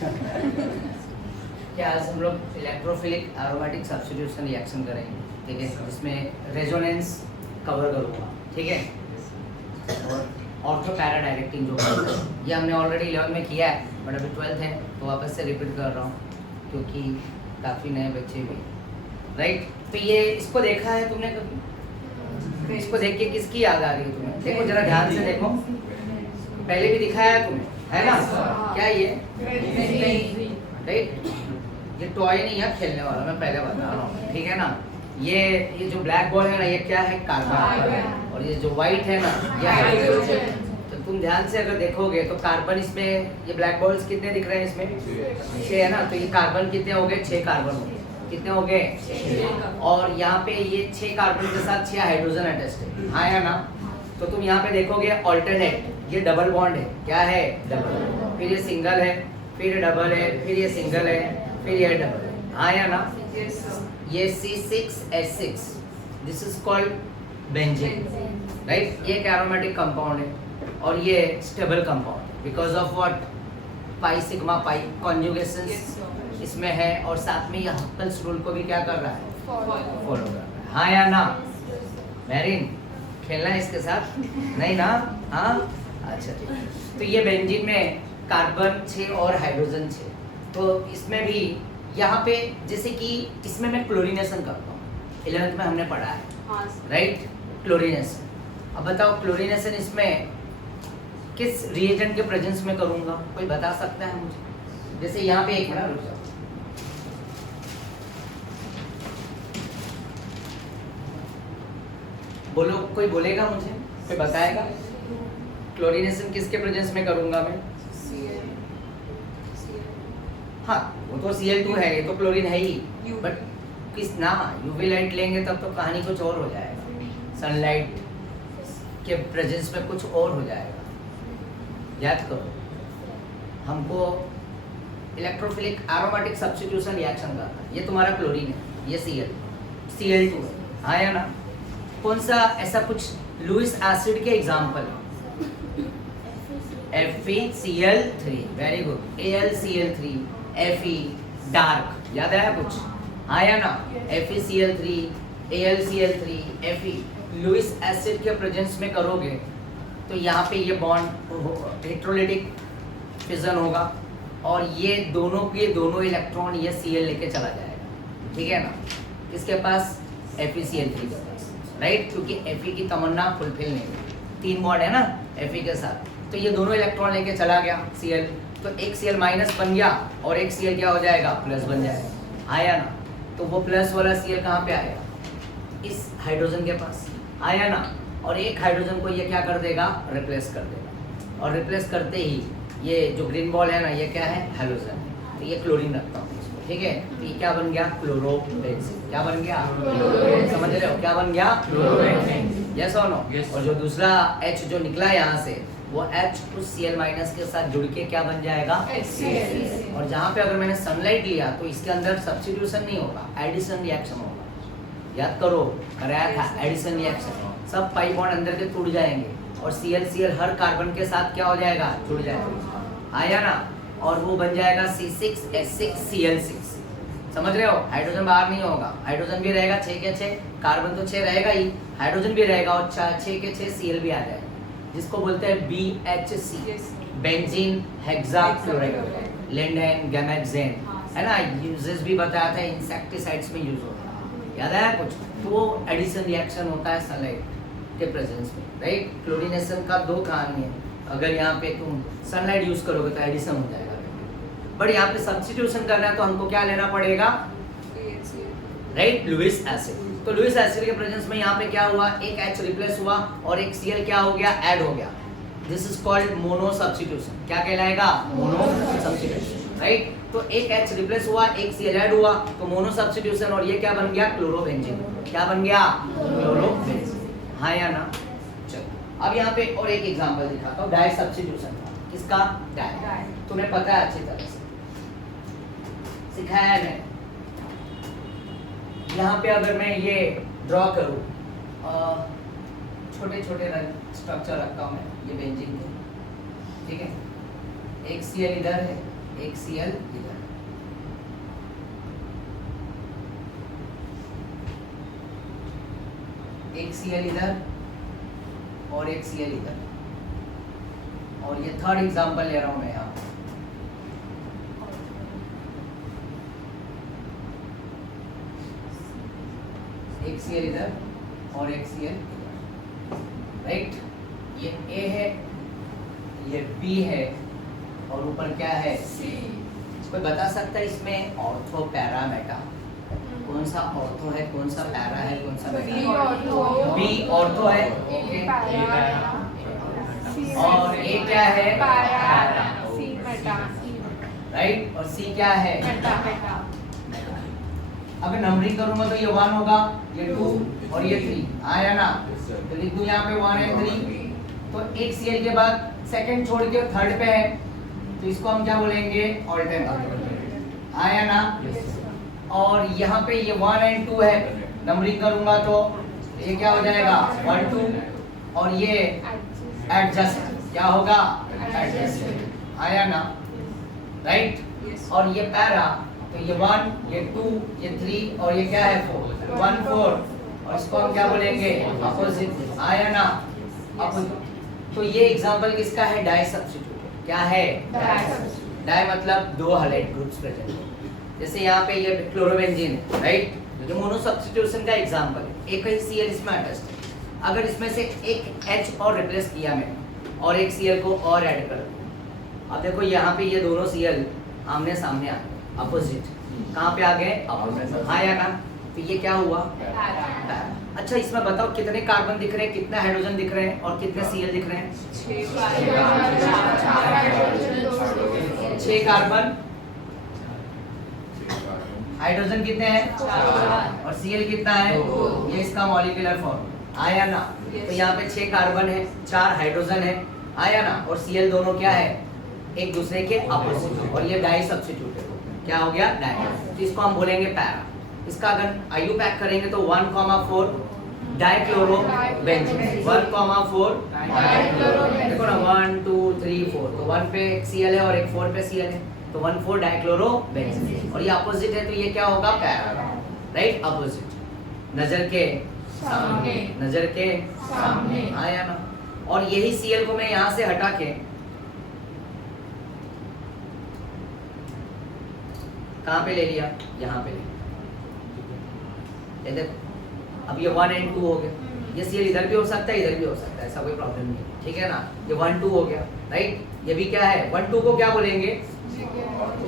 कि आज हम लोग इलेक्ट्रोफिलिक एरोमेटिक सब्स्टिट्यूशन रिएक्शन करेंगे, ठीक है, जिसमें रेजोनेंस कवर करूँगा, ठीक है, और ऑर्थो पैरा डायरेक्टिंग जो ये हमने ऑलरेडी 11 में किया है, बट अभी 12th है तो वापस से रिपीट कर रहा हूँ क्योंकि काफ़ी नए बच्चे भी, राइट। तो ये इसको देखा है तुमने कभी? तो इसको देख के किसकी याद आ रही है तुम्हें? देखो जरा ध्यान से देखो, पहले भी दिखाया है तुम्हें, है ना? क्या ये राइट, ये टॉय नहीं है खेलने वाला, मैं पहले बता रहा हूँ, ठीक है ना। ये जो ब्लैक बॉल है ना, ये क्या है? कार्बन। और ये जो व्हाइट है ना, ये हाइड्रोजन। तो तुम ध्यान से अगर देखोगे तो कार्बन इसमें, ये ब्लैक बॉल्स कितने दिख रहे हैं इसमें? 6 है ना। तो ये कार्बन कितने हो गए? 6 कार्बन हो गए। कितने हो गए? और यहाँ पे ये 6 कार्बन के साथ 6 हाइड्रोजन अटैच्ड है, हाँ या ना। तो तुम यहाँ पे देखोगे ऑल्टरनेट, ये डबल बॉन्ड है, क्या है? डबल। फिर ये सिंगल है, फिर डबल है, फिर ये सिंगल है, फिर ये डबल है, हाँ या ना। ये C6H6, this is called benzene, right. ये एक एरोमेटिक कंपाउंड है और ये stable compound because of what? Pi sigma pi conjugations इसमें है, और साथ में ये हक्कल्स रूल को भी क्या कर रहा है? फॉलो कर रहा है, हाँ या ना। मैरिन खेलना है इसके साथ? नहीं ना, हाँ, अच्छा ठीक है। तो ये बेंजीन में कार्बन 6 और हाइड्रोजन 6, तो इसमें भी यहाँ पे जैसे कि इसमें मैं क्लोरीनेशन करता हूँ, 11th में हमने पढ़ा है, राइट, क्लोरीनेशन। अब बताओ क्लोरीनेशन इसमें किस रिएजेंट के प्रेजेंस में करूँगा? कोई बता सकता है मुझे? जैसे यहाँ पे एक मिनट रुक जाओ, बोलो, कोई बोलेगा मुझे? कोई बताएगा? क्लोरीनेशन किसके प्रेजेंस में करूँगा मैं? हाँ, वो तो Cl2 है, ये तो क्लोरीन है ही, बट किस ना यूवी लाइट लेंगे तब तो कहानी कुछ और हो जाएगा, सनलाइट के प्रेजेंस में कुछ और हो जाएगा। याद करो, हमको इलेक्ट्रोफिलिक एरोमेटिक सब्स्टिट्यूशन रिएक्शन करना है। ये तुम्हारा क्लोरीन है, ये Cl2 है, हाँ या ना। कौन सा ऐसा कुछ लुईस एसिड के example? FeCl3, very good, AlCl3, Fe dark, याद आया कुछ? हाँ या ना। FeCl3, AlCl3, Fe Lewis acid के प्रेजेंस में करोगे तो यहाँ पे ये बॉन्ड इलेक्ट्रोलाइटिक फिजन होगा और ये दोनों के दोनों इलेक्ट्रॉन ये Cl लेके चला जाएगा, ठीक है ना। इसके पास FeCl3 के पास, राइट, क्योंकि Fe की तमन्ना फुलफिल नहीं हुई, 3 बॉन्ड है ना Fe के साथ, तो ये दोनों इलेक्ट्रॉन लेके चला गया Cl, तो एक Cl माइनस बन गया और एक Cl क्या हो जाएगा? प्लस बन जाएगा, आया ना। तो वो प्लस वाला Cl कहाँ पे आएगा? इस हाइड्रोजन के पास, आया ना। और एक हाइड्रोजन को ये क्या कर देगा? रिप्लेस कर देगा, और रिप्लेस करते ही ये जो ग्रीन बॉल है ना, ये क्या है? हैलोजन। तो ये क्लोरीन रखता हूँ इसको, ठीक है। तो ये क्या बन गया? क्लोरोबेंजीन। क्या बन गया? समझ रहे हो क्या बन गया? क्लोरोबेंजीन, यस और नो। और जो दूसरा H जो निकला यहाँ से, वो H उस Cl माइनस के साथ जुड़ के क्या बन जाएगा? HCl। और जहाँ पे अगर मैंने सनलाइट लिया तो इसके अंदर सब्स्टिट्यूशन नहीं होगा, एडिशन रिएक्शन होगा। याद करो, कराया था एडिशन रिएक्शन, सब पाई बॉन्ड अंदर के टूट जाएंगे और Cl हर कार्बन के साथ क्या हो जाएगा? जुड़ जाएगा, आया ना। और वो बन जाएगा C6H6Cl6, समझ रहे हो। हाइड्रोजन बाहर नहीं होगा, हाइड्रोजन भी रहेगा 6 के 6, कार्बन तो 6 रहेगा ही, हाइड्रोजन भी रहेगा और 6 के 6 Cl भी आ जाएगा, जिसको बोलते हैं BHC, बेंजीन हेक्साक्लोराइड, लिंडेन गैमेक्सेन, है ना। यूजेस भी बताया था, इंसेक्टिसाइड्स में यूज होता है, याद आया कुछ? तो वो एडिशन रिएक्शन होता है सनलाइट के प्रेजेंस में, राइट। क्लोरीनेशन का 2 कहानी है, अगर यहाँ पे तुम सनलाइट यूज करोगे तो एडिशन हो जाएगा, बट यहाँ पे सब्स्टिट्यूशन करना है तो हमको क्या लेना पड़ेगा? Right, Lewis acid. तो लुईस एसिड के प्रेजेंस में यहाँ पे क्या हुआ? एक H रिप्लेस हुआ और एक Cl क्या हो गया? ऐड हो गया। This is called mono substitution. क्या कहलाएगा? Mono substitution, right. तो एक H रिप्लेस हुआ, एक Cl ऐड हुआ, तो मोनो सब्स्टिट्यूशन, और ये क्या बन गया? क्लोरोबेंजीन। क्या बन गया? क्लोरोबेंजीन, हाँ या ना। चलो अब यहाँ पे और एक एग्जांपल दिखाता हूँ, डाई सब्स्टिट्यूशन। किसका? डाई। तुम्हें पता है अच्छी तरह से, सिखाया है मैंने। यहाँ पे अगर मैं ये ड्रॉ करूँ, छोटे छोटे स्ट्रक्चर रखता हूँ मैं, ये बेंजीन के, ठीक है। एक Cl इधर है एक Cl इधर, एक Cl इधर और एक Cl इधर। और ये थर्ड एग्जांपल ले रहा हूं मैं यहाँ, एक Cl इधर और एक Cl इधर, राइट। ये A है, ये B है और ऊपर क्या है C। कोई बता सकता है इसमें ऑर्थो पैरा मेटा कौन सा ऑर्थो है, कौन सा पैरा है, कौन सा मेटा है? B ऑर्थो है, ओके। और A क्या है? Para, C Meta, right. और C क्या है? मेटा। अगर नंबरिंग करूंगा तो ये 1 होगा, ये 2 और ये 3 आया ना। तो लिख दूं यहाँ पे 1 एंड 3। तो एक Cl के बाद सेकंड छोड़ के थर्ड पे है, तो इसको हम क्या बोलेंगे? ऑल्टरनेट, आया ना। और यहाँ पे ये 1 एंड 2 है, नंबरिंग करूंगा तो ये क्या हो जाएगा? 1 2 और ये एडजस्ट, क्या होगा? एडजस्ट, आया ना, राइट। और ये पैरा, तो ये 1 ये 2 ये 3 और ये क्या है? 4, 1 4 और इसको हम क्या बोलेंगे? अपोजिट, आया ना, अपोजिट। तो ये एग्जांपल किसका है? Di substitute. क्या है? डाई मतलब दो हैलाइड ग्रुप्स प्रेजेंट। जैसे यहाँ पे ये क्लोरोबेंजीन है, राइट, जो मोनो सब्स्टिट्यूशन का एग्जांपल है। एक ही Cl इसमें अटैच्ड है, अगर इसमें से एक H और रिप्लेस किया मैंने और एक Cl को और ऐड कर दूं, अब देखो यहाँ पे ये दोनों Cl आमने सामने आ गए, अपोजिट। कहाँ पे आ गए? अपोजिट, आया ना। तो ये क्या हुआ? पैरा। अच्छा, इसमें बताओ कितने कार्बन दिख रहे हैं, कितने हाइड्रोजन दिख रहे हैं और कितने Cl दिख रहे हैं? 6 कार्बन, हाइड्रोजन कितने हैं? 4 और Cl कितना है? 2। ये इसका मॉलिक्यूलर फॉर्म, आया ना। तो यहाँ पे 6 कार्बन है, 4 हाइड्रोजन है, आया ना। और Cl दोनों क्या है? एक दूसरे के अपोजिट। और ये डाई सब्स्टिट्यूट है, क्या हो गया? डाई। तो इसको हम बोलेंगे पैरा। इसका अगर आयु पैक करेंगे तो 1,4 डाइक्लोरोबेंजीन, 1,4 देखो ना, 1 2 3 4, तो 1 पे Cl है और एक 4 पे Cl है, तो 1 4 डाइक्लोरोबेंजीन। और ये अपोजिट है, तो ये क्या होगा? Para, right, opposite. नजर के सामने, नजर के सामने, आया ना। और यही Cl को मैं यहाँ से हटा के कहाँ पे ले लिया? यहाँ पे ले लिया। ये देखो, अब ये 1 एंड 2 हो गए। ये Cl इधर भी हो सकता है, इधर भी हो सकता है, ऐसा कोई प्रॉब्लम नहीं, ठीक है ना। ये 1 2 हो गया, राइट। ये भी क्या है? 1 2 को क्या बोलेंगे?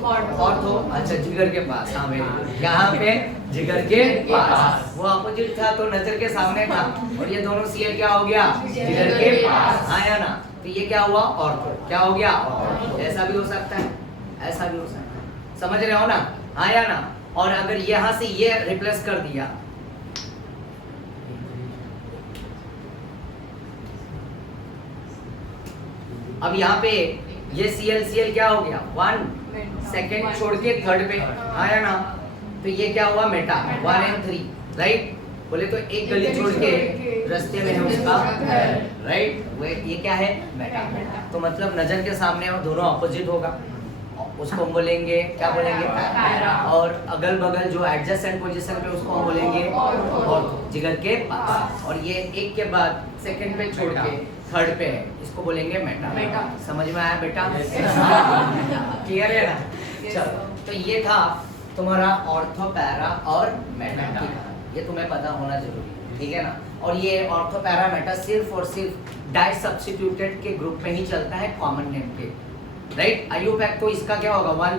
ऑर्थो। अच्छा, जिगर के पास, हाँ मेरे यहाँ पे जिगर के पास। वो अपोजिट था तो नजर के सामने था, और ये दोनों Cl क्या हो गया? जिगर के पास, आया ना। तो ये क्या हुआ? ऑर्थो। क्या हो गया? ऑर्थो। ऐसा भी हो सकता है, ऐसा भी हो सकता है, समझ रहे हो ना, आया ना। और अगर यहाँ से ये रिप्लेस कर दिया, अब यहाँ पे ये Cl क्या हो गया? 1 सेकेंड छोड़ के थर्ड पे, आया ना। तो ये क्या हुआ? Meta, 1 and 3, right. बोले तो एक गली छोड़ के रास्ते में है उसका, राइट। वो ये क्या है? मेटा। तो मतलब नजर के सामने और दोनों अपोजिट होगा, उसको हम बोलेंगे, क्या बोलेंगे? पैरा। और अगल बगल जो एडजेसेंट पोजीशन पे, उसको हम बोलेंगे ऑर्थो, जिगर के पास। और ये एक के बाद सेकंड पे छोड़ के थर्ड पे है, इसको बोलेंगे मेटा। समझ में आया बेटा? क्लियर है ना? चलो, तो ये था तुम्हारा ऑर्थो, पैरा और मेटा की कहानी। ये तुम्हें पता होना जरूरी है, ठीक है ना। और ये ऑर्थो, पैरा, मेटा सिर्फ और सिर्फ डाई सब्स्टिट्यूटेड के ग्रुप में ही चलता है, कॉमन नेम के, राइट। आईयूपैक तो इसका क्या होगा? 1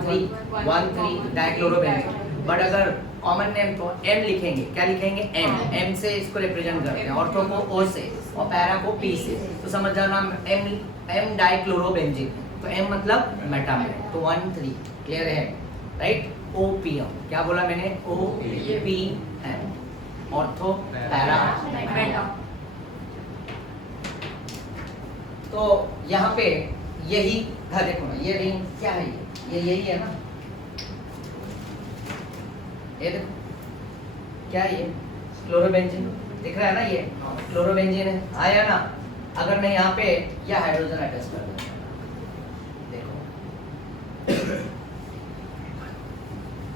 3 डाइक्लोरोबेंजीन। बट अगर कॉमन नेम तो M लिखेंगे, क्या लिखेंगे? M से इसको रिप्रेजेंट करते हैं, ऑर्थो को O से और पैरा को P से। तो समझ जाना, M डाइक्लोरोबेंजीन, तो M मतलब मेटा में, तो 1 3, क्लियर है, राइट। OPM, क्या बोला मैंने? OPM, ortho, para, Meta. तो यहाँ पे यही था, देखो ना, ये रिंग क्या है? ये यही है ना, ये देखो क्या है? ये क्लोरोबेंजीन दिख रहा है ना, ये क्लोरोबेंजीन है, आया ना। अगर मैं यहाँ पे यह हाइड्रोजन अटैच कर दूं, देखो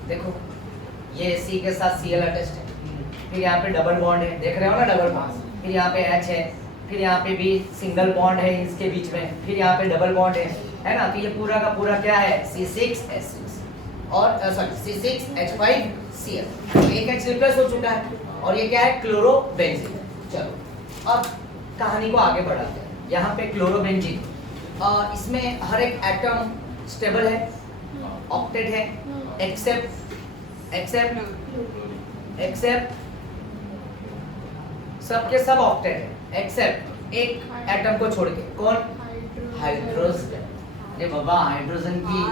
देखो ये C के साथ Cl अटैच्ड है, फिर यहाँ पे डबल बॉन्ड है, देख रहे हो ना डबल बॉन्ड, फिर यहाँ पे H है, फिर यहाँ पे भी सिंगल बॉन्ड है इसके बीच में, फिर यहाँ पे डबल बॉन्ड है ना। तो ये पूरा का पूरा क्या है C6H6 और सॉरी C6H5Cl, एक H रिप्लेस हो चुका है और ये क्या है क्लोरोबेंजीन। चलो अब कहानी को आगे बढ़ाते हैं। यहाँ पे क्लोरोबेंजीन, इसमें हर एक एटम स्टेबल है, ऑक्टेट है, एक्सेप्ट सबके सब ऑक्टेट है एक्सेप्ट एक एटम को छोड़ के, कौन? हाइड्रोजन। अरे बाबा हाइड्रोजन की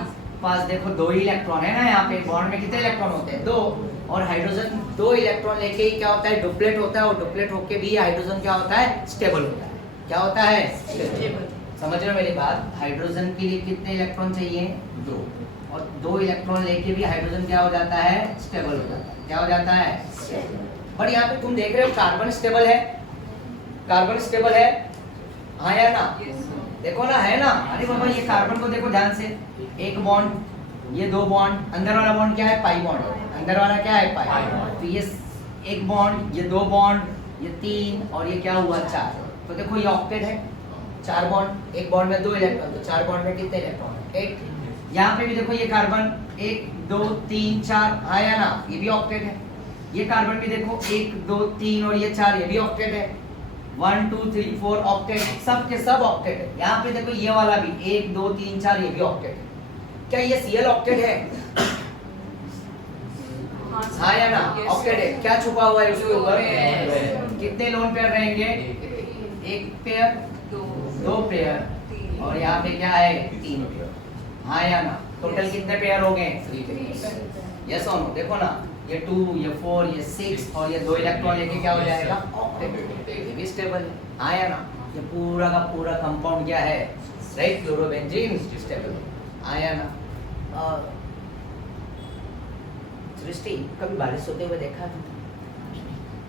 पास देखो 2 ही इलेक्ट्रॉन है ना, यहाँ पे बॉन्ड में कितने इलेक्ट्रॉन होते हैं? 2, और हाइड्रोजन 2 इलेक्ट्रॉन लेके ही क्या होता है? डुप्लेट होता है, और डुप्लेट होके भी हाइड्रोजन क्या होता है? स्टेबल होता है। क्या होता है? स्टेबल। समझ रहे हो मेरी बात? हाइड्रोजन के लिए कितने इलेक्ट्रॉन चाहिए? 2, और 2 इलेक्ट्रॉन लेके भी हाइड्रोजन क्या हो जाता है? स्टेबल हो जाता है। क्या हो जाता है? पर यहाँ पे तुम देख रहे हो कार्बन स्टेबल है, कार्बन स्टेबल है, हाँ या ना? देखो ना, है ना? अरे बाबा ये कार्बन को देखो ध्यान से, एक बॉन्ड, ये 2 बॉन्ड, अंदर वाला बॉन्ड क्या है? पाई बॉन्ड, अंदर वाला क्या है? पाई। तो ये एक बॉन्ड, ये 2 बॉन्ड, ये 3 और ये क्या हुआ? 4। तो देखो ये ऑक्टेट है, 4 बॉन्ड, एक बॉन्ड में 2 इलेक्ट्रॉन, तो 4 बॉन्ड में कितने इलेक्ट्रॉन? 8। यहाँ पे भी देखो ये कार्बन 1 2 3 4, हाँ या ना? ये भी ऑक्टेट है। ये कार्बन भी देखो 1 2 3 और ये 4, ये भी ऑक्टेट है। 1 2 3 4 ऑक्टेट, सब के सब ऑक्टेट है। यहाँ पे देखो ये वाला भी 1 2 3 4, ये भी ऑक्टेट है। क्या ये Cl ऑक्टेट है? हाँ या ना? ऑक्टेट है। क्या छुपा हुआ है उसके ऊपर? कितने लोन पेयर रहेंगे? 1 पेयर, 2 पेयर, और यहाँ पे क्या है? 3 पेयर। हाँ या ना? टोटल कितने पेयर हो गए? 3 पेयर। यस और नो? देखो ना, ये 2 ये 4 ये 6 और ये 2 इलेक्ट्रॉन लेके क्या हो जाएगा? ऑक्टेट। ये भी स्टेबल है, हाँ या ना? ये पूरा का पूरा कंपाउंड क्या है? राइट, क्लोरोबेंजीन स्टेबल, हाँ या ना? सृष्टि कभी बारिश होते हुए देखा है?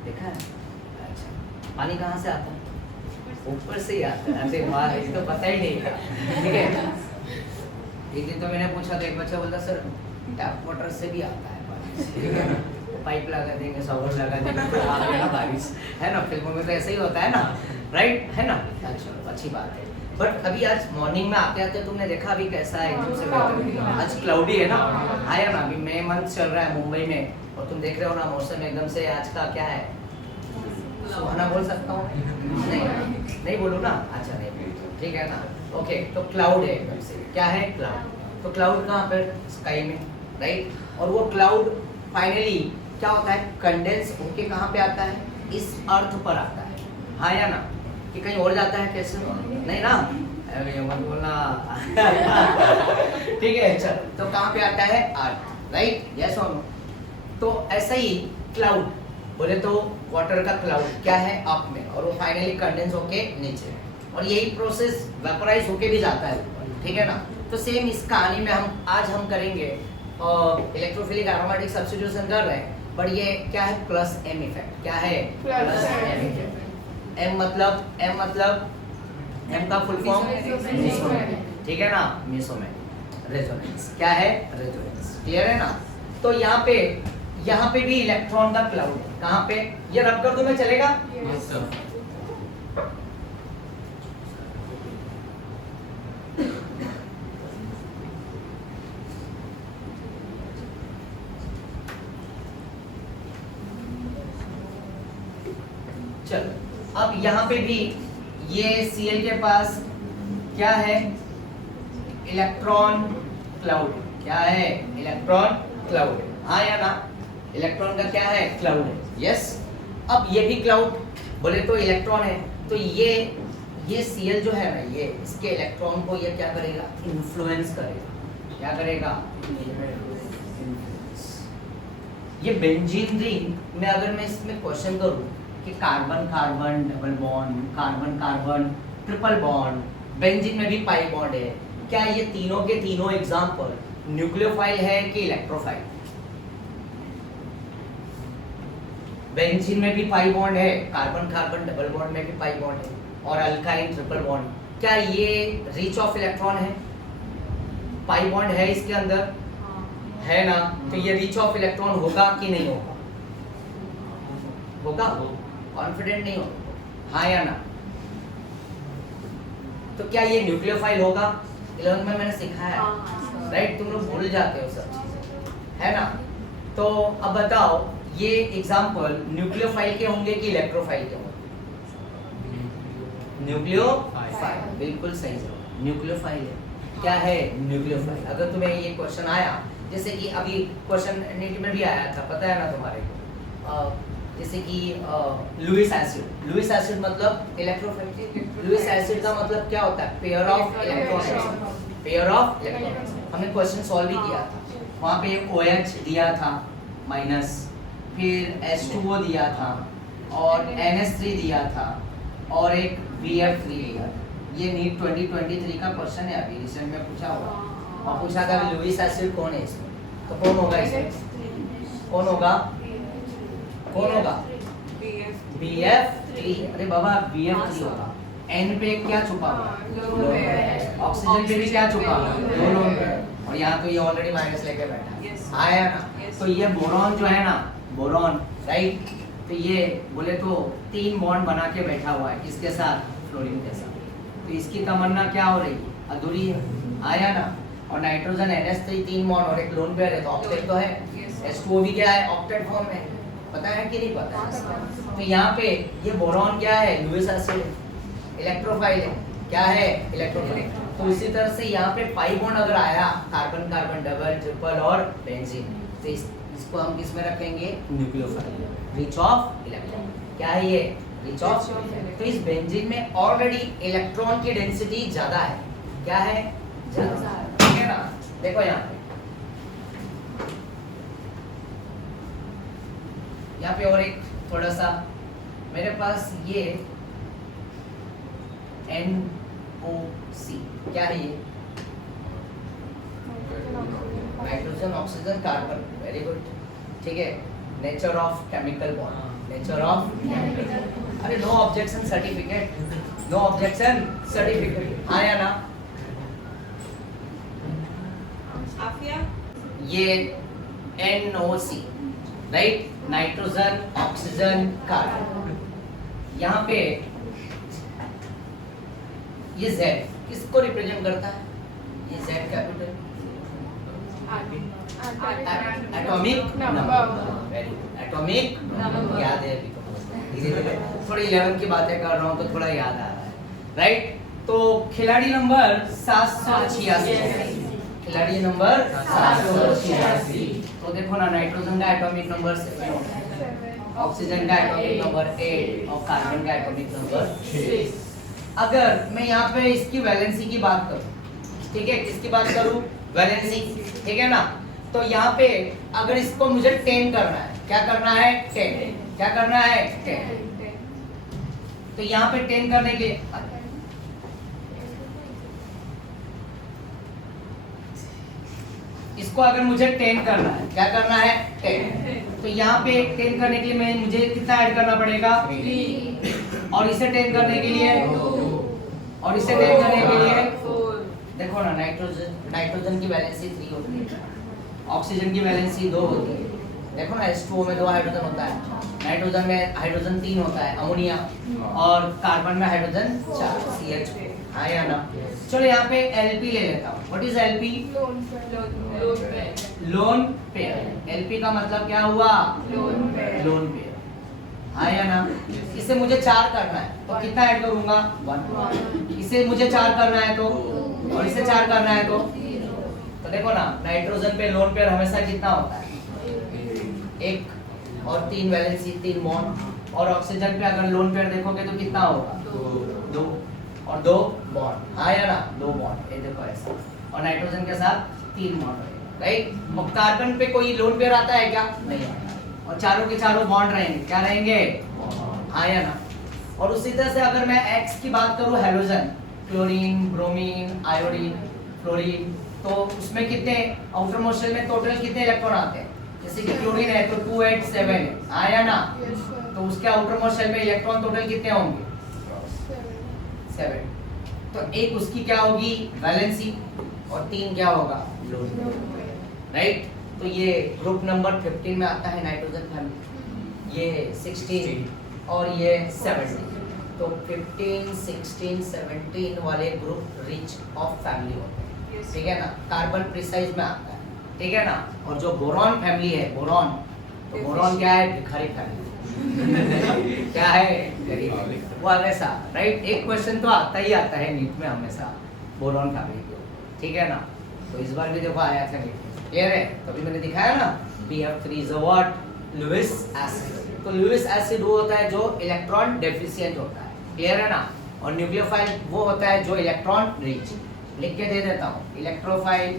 देखा है? अच्छा, पानी कहाँ से आता है? ऊपर से ही आता है। अरे वाह, ये तो पता ही नहीं था। ठीक है, एक दिन तो मैंने पूछा तो एक बच्चा बोलता सर टैप वाटर से भी आता है बारिश, ठीक है ना? पाइप लगा देंगे, शॉवर लगा देंगे तो आ गया बारिश, है ना? फिल्मों में तो ऐसे ही होता है ना, राइट, है ना? अच्छा, अच्छी बात है। बट अभी आज मॉर्निंग में आते आते तुमने देखा अभी कैसा है? एकदम से आज क्लाउडी है ना, आया ना? अभी मई मंथ चल रहा है मुंबई में, और तुम देख रहे हो ना मौसम एकदम से आज का क्या है? सुहाना बोल सकता हूँ? नहीं बोलूँ ना? अच्छा नहीं, ठीक है ना? ओके, तो क्लाउड है एकदम से। क्या है? क्लाउड। तो क्लाउड कहाँ पर? स्काई में, राइट? और वो क्लाउड फाइनली क्या होता है? कंडेंस होके कहाँ पे आता है? इस अर्थ पर आता है, हाँ या ना? कि कहीं और जाता है? कैसे? नहीं ना? अरे मत बोलना। ठीक है, चल, तो कहाँ पे आता है? अर्थ, राइट? यस और नो? तो ऐसा ही क्लाउड बोले तो वाटर का क्लाउड क्या है? अप में, और वो फाइनली कंडेंस होके नीचे, और यही प्रोसेस वेपराइज होके भी जाता है, ठीक है ना? तो सेम इस कहानी में आज हम करेंगे इलेक्ट्रोफिलिक एरोमेटिक सब्स्टिट्यूशन कर रहे हैं, बट ये क्या है? Plus M effect. क्या है? Plus M effect. एम मतलब एम का फुल फॉर्म मेसोमेरिक, ठीक है ना? Mesomeric resonance. क्या है? रेजोनेंस। क्लियर है ना? तो यहाँ पे भी इलेक्ट्रॉन का क्लाउड है। कहाँ पे? ये रब कर दूं मैं, चलेगा? Yes sir. चलो, अब यहाँ पे भी ये Cl के पास क्या है? Electron cloud. क्या है? इलेक्ट्रॉन क्लाउड, हाँ या ना? इलेक्ट्रॉन का क्या है? क्लाउड है, यस। अब ये भी क्लाउड बोले तो इलेक्ट्रॉन है, तो ये Cl जो है ना, ये इसके इलेक्ट्रॉन को ये क्या करेगा? इन्फ्लुएंस करेगा। क्या करेगा? ये बेंजीन रिंग में अगर मैं इसमें क्वेश्चन करूं कि carbon carbon double bond, carbon carbon triple bond, benzene में भी पाई बॉन्ड है, क्या ये तीनों के तीनों एग्जांपल न्यूक्लियोफाइल है कि इलेक्ट्रोफाइल? बेंजीन में भी पाई बॉन्ड है, कार्बन कार्बन डबल बॉन्ड में भी पाई बॉन्ड है, और अल्काइन ट्रिपल बॉन्ड, क्या ये रिच ऑफ इलेक्ट्रॉन है? पाई बॉन्ड है इसके अंदर, है ना, तो ये रीच ऑफ इलेक्ट्रॉन होगा कि नहीं होगा? होगा? कॉन्फिडेंट नहीं हो? हाँ या ना? तो क्या ये न्यूक्लियोफाइल होगा? 11th में मैंने सिखाया है, राइट? तुम लोग भूल जाते हो सब चीजें, है ना? तो अब बताओ, ये एग्जाम्पल न्यूक्लियोफाइल के होंगे कि इलेक्ट्रोफाइल के होंगे? न्यूक्लियोफाइल, बिल्कुल सही जवाब, न्यूक्लियोफाइल है। क्या है? न्यूक्लियोफाइल। अगर तुम्हें ये क्वेश्चन आया, जैसे कि अभी क्वेश्चन नीट में भी आया था, पता है ना तुम्हारे को, जैसे कि लुईस एसिड। लुईस एसिड मतलब इलेक्ट्रोफाइल। लुईस एसिड का मतलब क्या होता है? Pair of electron. Pair of electron. हमने क्वेश्चन सॉल्व भी किया था, वहाँ पे एक OH दिया था माइनस, फिर H2O दिया था, और NH3 दिया था, और एक BF3 दिया था। ये नीट 2023 का क्वेश्चन है, अभी रिसेंट में पूछा हुआ, और पूछा था लुईस एसिड कौन है इसमें, तो कौन होगा इसमें? कौन होगा? कौन होगा? BF3। अरे बाबा, BF3 होगा। N पे क्या छुपा हुआ? ऑक्सीजन पे भी क्या छुपा हुआ? दो लोन पे। और यहाँ तो ये ऑलरेडी माइनस लेके बैठा आया ना। तो ये बोरॉन जो है ना, बोरॉन, राइट, तो ये बोले तो 3 बॉन्ड बना के बैठा हुआ है, किसके साथ? फ्लोरीन के साथ। तो इसकी तमन्ना क्या हो रही है? अधूरी है, आया ना? और नाइट्रोजन NH3 3 बॉन्ड और एक लोन पेयर है, तो ऑक्टेट तो है। H2O भी क्या है? ऑक्टेट फॉर्म में। पता है कि नहीं पता है? तो यहाँ पे ये बोरॉन क्या है? लुईस एसिड, इलेक्ट्रोफाइल है। क्या है? इलेक्ट्रोफाइल। तो इसी तरह से यहाँ पे 5 बॉन्ड अगर आया, कार्बन कार्बन डबल, ट्रिपल और बेंजीन, तो इसको हम किस में रखेंगे? Nucleophile, rich of electron. क्या है ये? Rich of. तो इस बेंजीन में ऑलरेडी इलेक्ट्रॉन की डेंसिटी ज्यादा है। क्या है? ज्यादा, ठीक है ना? देखो यहाँ पे और एक थोड़ा सा, मेरे पास ये NOC, क्या है ये? Nitrogen, oxygen, carbon. Very good, ठीक है। Nature of chemical bond, nature of chemical. अरे no objection certificate, no objection certificate, हाँ या ना? ये NOC, right, nitrogen, oxygen, carbon. यहाँ पे ये Z किसको रिप्रेजेंट करता है? ये Z capital, atomic number. Very good, atomic number याद है अभी तो, धीरे-धीरे थोड़ी 11 की बातें कर रहा हूँ तो थोड़ा याद आ रहा है, राइट? तो खिलाड़ी नंबर 786, खिलाड़ी नंबर 786। तो देखो ना, नाइट्रोजन का एटॉमिक नंबर 7, ऑक्सीजन का एटॉमिक नंबर 8 और कार्बन का एटॉमिक नंबर 6। अगर मैं यहाँ पे इसकी वैलेंसी की बात करूँ, ठीक है, किसकी बात करूँ? वैलेंसी, ठीक है ना? तो यहाँ पे अगर इसको मुझे 10 करना है, क्या करना है? 10, क्या करना है? 10। तो यहाँ पे 10 करने के इसको अगर मुझे 10 करना है, क्या करना है? 10। तो यहाँ पे 10 करने के लिए मुझे कितना ऐड करना पड़ेगा? 3। और इसे 10 करने के लिए, और इसे 10 करने के लिए, देखो ना, नाइट्रोजन की वैलेंसी 3 होती है, ऑक्सीजन की वैलेंसी 2 होती है। देखो ना, H2O में 2 हाइड्रोजन होता है, नाइट्रोजन में हाइड्रोजन 3 होता है, अमोनिया, और कार्बन में हाइड्रोजन 4, CH4, हाँ या ना? चलो यहाँ पे LP ले लेता हूँ। What is LP? Lone pair. LP का मतलब क्या हुआ? लोन पेयर, हाँ या ना? इसे मुझे 4 करना है, तो कितना ऐड करूंगा? 1। इसे मुझे 4 करना है तो, और इसे 4 करना है तो देखो ना, नाइट्रोजन पे लोन पेयर हमेशा कितना होता है? 1 और 3 वैलेंसी, 3 बॉन्ड। और ऑक्सीजन पे अगर लोन पेयर देखोगे तो कितना होगा? 2 और 2 बॉन्ड, हाँ या ना? 2 बॉन्ड, ये देखो ऐसा। और नाइट्रोजन के साथ 3 बॉन्ड रहेगा, राइट? और कार्बन पे कोई लोन पेयर आता है क्या? नहीं आता। और चारों के चारों बॉन्ड रहेंगे, क्या रहेंगे? हाँ या ना? और उसी तरह से अगर मैं X की बात करूँ, halogen, chlorine, bromine, iodine, fluorine, तो उसमें कितने आउटर मोस्ट शेल में टोटल कितने इलेक्ट्रॉन आते हैं? जैसे कि क्लोरीन है तो 2 8 7 है, हाँ या ना? तो उसके आउटर मोस्ट शेल में इलेक्ट्रॉन टोटल कितने होंगे? 7। तो एक उसकी क्या होगी? वैलेंसी, और 3 क्या होगा? Loan, right? तो तो ये ग्रुप नंबर 15 में आता है नाइट्रोजन फैमिली, ये 16 और ये 17। तो 15, 16, 17 वाले ग्रुप रिच ऑफ फैमिली होते हैं, ठीक है ना। कार्बन प्रिसाइज में आता है, ठीक है ना। और जो बोरॉन फैमिली है, बोरॉन, तो बोरॉन क्या है, भिखारी फैमिली क्या है, गरीब। वो हमेशा राइट, एक क्वेश्चन तो आता ही आता है नीट में हमेशा बोरॉन फैमिली को, ठीक है ना। तो इस बार भी देखो आया था नीट में, क्लियर है। तभी मैंने दिखाया ना, BF3 is what, Lewis acid. तो लुईस एसिड वो होता है जो इलेक्ट्रॉन डेफिशिएंट होता है, क्लियर है ना। और न्यूक्लियोफाइल वो होता है जो इलेक्ट्रॉन रिच। लिख के दे देता हूँ, इलेक्ट्रोफाइल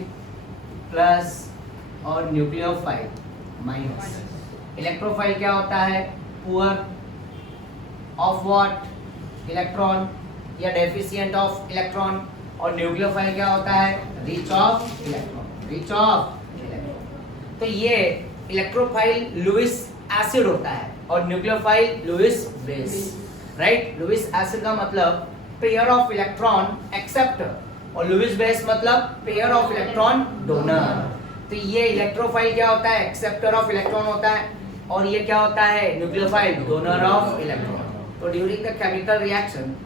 प्लस और न्यूक्लियोफाइल माइनस। इलेक्ट्रोफाइल क्या होता है, पुअर ऑफ व्हाट, इलेक्ट्रॉन या डेफिशिएंट ऑफ इलेक्ट्रॉन। और न्यूक्लियोफाइल क्या होता है, rich of electron, rich of electron. तो ये इलेक्ट्रोफाइल लुईस एसिड होता है और nucleophile Lewis base, right. Lewis acid का मतलब पेयर ऑफ इलेक्ट्रॉन एक्सेप्टर और लुईस बेस मतलब पेयर ऑफ इलेक्ट्रॉन डोनर। तो ये इलेक्ट्रोफाइल क्या होता है, एक्सेप्टर ऑफ इलेक्ट्रॉन होता है, और ये क्या होता है, न्यूक्लियोफाइल डोनर ऑफ इलेक्ट्रॉन। तो during the chemical reaction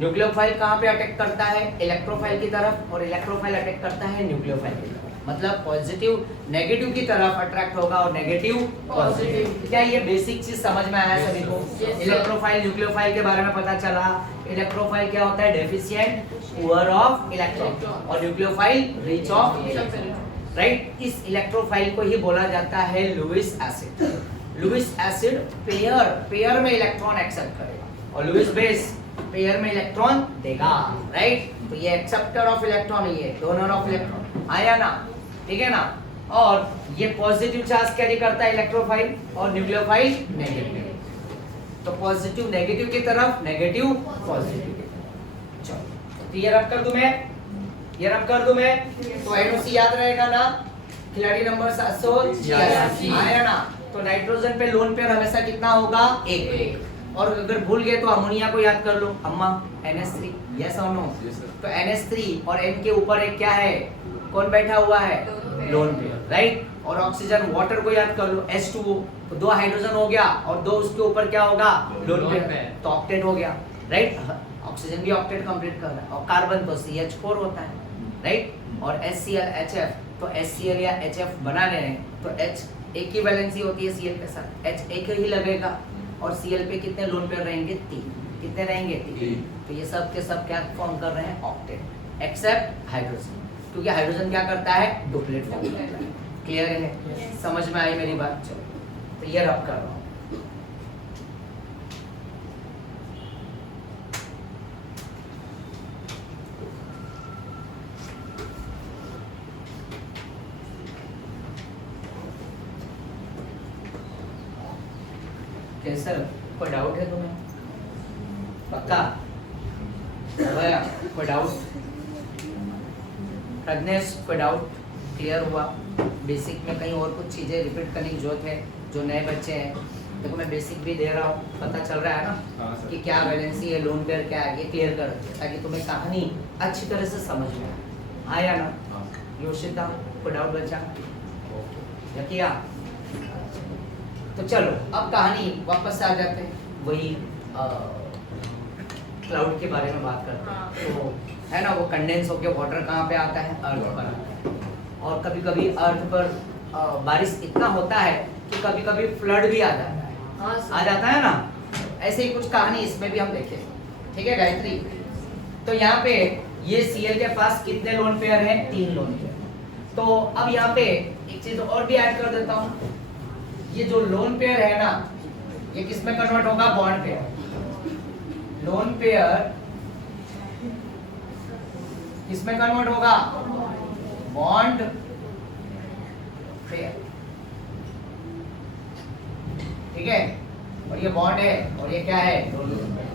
nucleophile कहाँ पे अटैक करता है, इलेक्ट्रोफाइल की तरफ, और इलेक्ट्रोफाइल अटैक करता है न्यूक्लियोफाइल की तरफ। मतलब पॉजिटिव नेगेटिव की तरफ अट्रैक्ट होगा और नेगेटिव पॉजिटिव। क्या ये बेसिक चीज समझ में आया सभी को? इलेक्ट्रोफाइल न्यूक्लियोफाइल के बारे में पता चला। इलेक्ट्रोफाइल क्या होता है, डेफिशिएंट, पुअर ऑफ इलेक्ट्रॉन, और nucleophile rich of electron, right. इस इलेक्ट्रोफाइल को ही बोला जाता है Lewis acid. Lewis acid pair में इलेक्ट्रॉन एक्सेप्ट करेगा और लुईस बेस पेयर में इलेक्ट्रॉन देगा, राइट। तो ये एक्सेप्टर ऑफ इलेक्ट्रॉन, ये डोनर ऑफ इलेक्ट्रॉन, आया ना, ठीक है ना। और ये पॉजिटिव चार्ज कैरी करता है इलेक्ट्रोफाइल और न्यूक्लियोफाइल नेगेटिव। तो पॉजिटिव नेगेटिव की तरफ, नेगेटिव पॉजिटिव की तरफ। चलो क्लियर अप कर दूं मैं, ये रब कर दूं मैं। तो NOC याद रहेगा ना, खिलाड़ी नंबर 786 आया ना। तो नाइट्रोजन पे लोन पेयर हमेशा कितना होगा, 1। और अगर भूल गए तो अमोनिया को याद कर लो, अम्मा NH3, यस और नो। तो NH3 और N के ऊपर एक क्या है, कौन बैठा हुआ है, लोन पेयर, राइट। और ऑक्सीजन वाटर को याद कर लो, H2O। तो 2 हाइड्रोजन हो गया और 2 उसके ऊपर क्या होगा, लोन पेयर, तो ऑक्टेट हो गया, राइट। ऑक्सीजन भी ऑक्टेट कंप्लीट कर रहा है। और कार्बन तो CH4 होता है, राइट। और HCl HF, तो HCl या HF बना रहे हैं तो H एक ही वैलेंसी होती है Cl के साथ, H एक ही लगेगा। और Cl पे कितने लोन पेयर रहेंगे, 3। कितने रहेंगे, 3। तो ये सब के सब क्या फॉर्म कर रहे हैं, ऑक्टेट, एक्सेप्ट हाइड्रोजन, क्योंकि हाइड्रोजन क्या करता है, डुप्लेट फॉर्म करता है। क्लियर है, समझ में आई मेरी बात? चलो तो ये रब कर रहा हूँ। सर कोई डाउट है तुम्हें? पक्का हो गया? कोई डाउट? प्रज्ञेश कोई डाउट? क्लियर हुआ? बेसिक में कहीं और कुछ चीजें रिपीट करने की जरूरत है? जो नए बच्चे हैं, देखो मैं बेसिक भी दे रहा हूँ, पता चल रहा है ना कि क्या वैलेंसी है, लोन पेयर क्या है, ये क्लियर कर रखिए ताकि तुम्हें कहानी अच्छी तरह से समझ में आया ना। योशिता कोई डाउट बचा? यकिया? तो चलो अब कहानी वापस आ जाते हैं, वही क्लाउड के बारे में बात करते हैं। तो है ना, वो कंडेंस होकर वाटर कहाँ पे आता है, अर्थ पर आता है। और कभी कभी अर्थ पर बारिश इतना होता है कि कभी कभी फ्लड भी आ जाता है, आ जाता है ना। ऐसे ही कुछ कहानी इसमें भी हम देखें, ठीक है गायत्री। तो यहाँ पे ये Cl के पास कितने लोन पेयर हैं, 3 लोन पेयर। तो अब यहाँ पे एक चीज और भी ऐड कर देता हूँ, ये जो लोन पेयर है ना, ये किस में कन्वर्ट होगा, बॉन्ड पेयर। लोन पेयर किस में कन्वर्ट होगा, बॉन्ड पेयर, ठीक है। और ये बॉन्ड है और ये क्या है, लोन पेयर।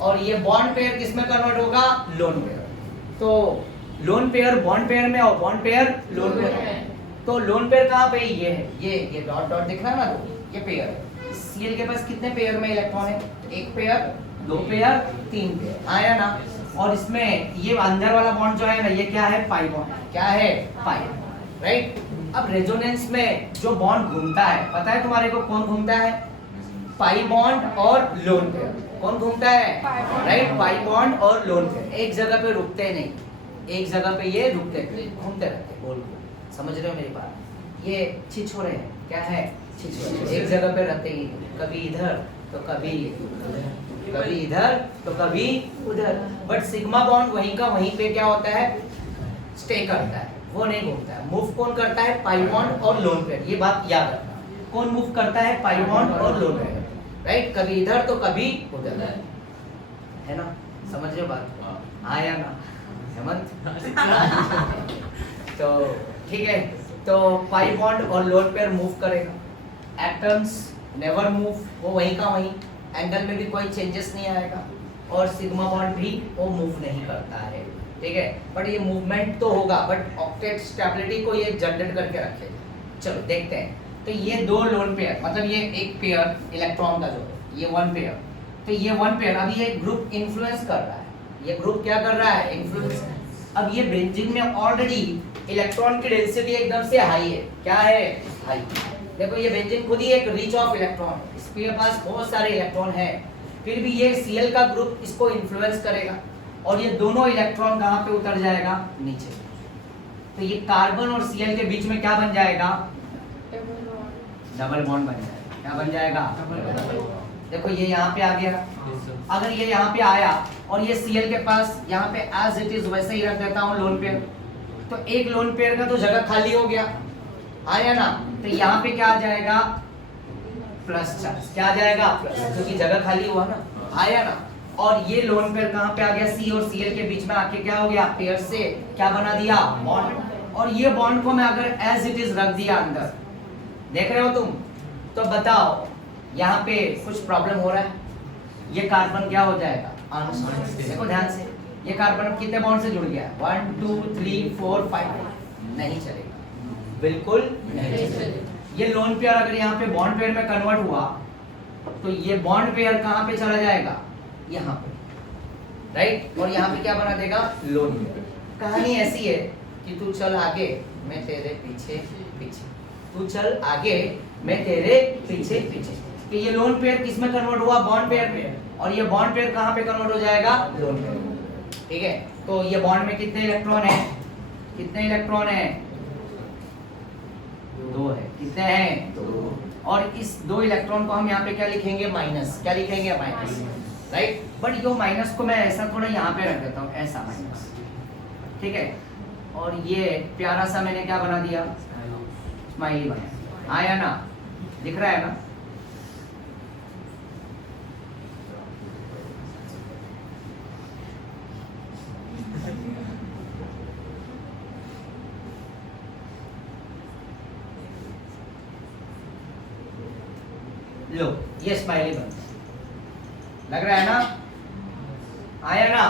और ये बॉन्ड पेयर किस में कन्वर्ट होगा, लोन पेयर। तो लोन पेयर बॉन्ड पेयर में और बॉन्ड पेयर लोन पेयर में। तो लोन पेयर कहाँ पे, ये है, ये डॉट डॉट दिख रहा है ना, तो ये पेयर है। Cl के पास कितने पेयर में इलेक्ट्रॉन है, 1 पेयर, 2 पेयर, 3 पेयर, आया ना। और इसमें ये अंदर वाला बॉन्ड जो है ना, ये क्या है? Pi bond. क्या है? पाई, राइट। अब रेजोनेंस में जो बॉन्ड घूमता है, पता है तुम्हारे को कौन घूमता है? पाई बॉन्ड और लोन पेयर। कौन घूमता है? राइट, पाई बॉन्ड और लोन पेयर। एक जगह पे रुकते नहीं, एक जगह पे ये रुकते घूमते रहते गोल गोल। समझ रहे हो मेरी बात? ये छिछोरे हैं। क्या है? छिछोरे। एक जगह पे रहते ही, कभी इधर तो कभी कभी इधर तो कभी उधर। बट सिग्मा बॉन्ड वहीं का वहीं पे क्या होता है? स्टे करता है, वो नहीं घूमता है। मूव कौन करता है? पाई बॉन्ड और लोन पेयर। ये बात याद रखना, कौन मूव करता है? पाई बॉन्ड और लोन पेयर, राइट। कभी इधर तो कभी उधर, है ना? समझ रहे हो बात? हाँ या ना हेमंत? तो ठीक है, तो पाई बॉन्ड और लोन पेयर मूव करेगा। एटम्स नेवर मूव, वो वहीं का वहीं, एंगल में भी कोई चेंजेस नहीं आएगा। और सिग्मा बॉन्ड भी वो मूव नहीं करता है, ठीक है। बट ये मूवमेंट तो होगा, बट ऑक्टेट स्टेबिलिटी को ये जनरेट करके रखेगा। चलो देखते हैं। तो ये दो लोन पेयर, मतलब ये एक पेयर इलेक्ट्रॉन का जो है, ये वन पेयर। तो ये वन पेयर, अभी ये ग्रुप इन्फ्लुएंस कर रहा है। ये ग्रुप क्या कर रहा है? इन्फ्लुएंस। अब ये बेंजीन में ऑलरेडी इलेक्ट्रॉन की डेंसिटी एकदम से हाई है। क्या है? हाई। देखो ये बेंजीन खुद ही एक रिच ऑफ इलेक्ट्रॉन, इसके पास बहुत सारे इलेक्ट्रॉन है, फिर भी ये Cl का ग्रुप इसको इन्फ्लुएंस करेगा और ये दोनों इलेक्ट्रॉन कहाँ पे उतर जाएगा? नीचे। तो ये कार्बन और Cl के बीच में क्या बन जाएगा? डबल बॉन्ड बन जाएगा। क्या बन जाएगा? देखो ये यहाँ पे आ गया। अगर ये यहाँ पे आया और ये Cl के पास यहाँ पे एज इट इज वैसे ही रख देता हूँ लोन पेयर, तो एक लोन पेयर का तो जगह खाली हो गया, आया ना? तो यहाँ पे क्या आ जाएगा? Plus charge. क्या आ जाएगा? प्लस, क्योंकि जगह खाली हुआ ना, आया ना? और ये लोन पेयर कहाँ पे आ गया? C और Cl के बीच में आके क्या हो गया? पेयर से क्या बना दिया? बॉन्ड। और ये बॉन्ड को मैं अगर एज इट इज रख दिया अंदर, देख रहे हो तुम? तो बताओ यहाँ पे कुछ प्रॉब्लम हो रहा है? ये कार्बन क्या हो जाएगा? अनस्टेबल। देखो ध्यान से, ये कार्बन कितने बॉन्ड से जुड़ गया? 1 2 3 4 5। नहीं चलेगा, बिल्कुल नहीं चलेगा। ये लोन पेयर अगर यहाँ पे बॉन्ड पेयर में कन्वर्ट हुआ तो ये बॉन्ड पेयर कहाँ पे चला जाएगा? यहाँ पे, राइट। और यहाँ पे क्या बना देगा? Lone pair. कहानी ऐसी है कि तू चल आगे मैं तेरे पीछे पीछे, तू चल आगे मैं तेरे पीछे पीछे। कि ये लोन पेयर किस में कन्वर्ट हुआ? बॉन्ड पेयर में। और ये बॉन्ड पेयर कहाँ पे कन्वर्ट हो जाएगा? Lone pair. ठीक है, तो ये बॉन्ड में कितने इलेक्ट्रॉन है? कितने इलेक्ट्रॉन है? 2 है। कितने हैं? 2। और इस 2 इलेक्ट्रॉन को हम यहाँ पे क्या लिखेंगे? माइनस। क्या लिखेंगे? Minus, right. But yo minus को मैं ऐसा थोड़ा यहाँ पे रख देता हूँ, ऐसा माइनस, ठीक है। और ये प्यारा सा मैंने क्या बना दिया? स्माइली बनाया, आया ना? दिख रहा है ना? लो ये स्माइली बन गया, लग रहा है ना? आया ना?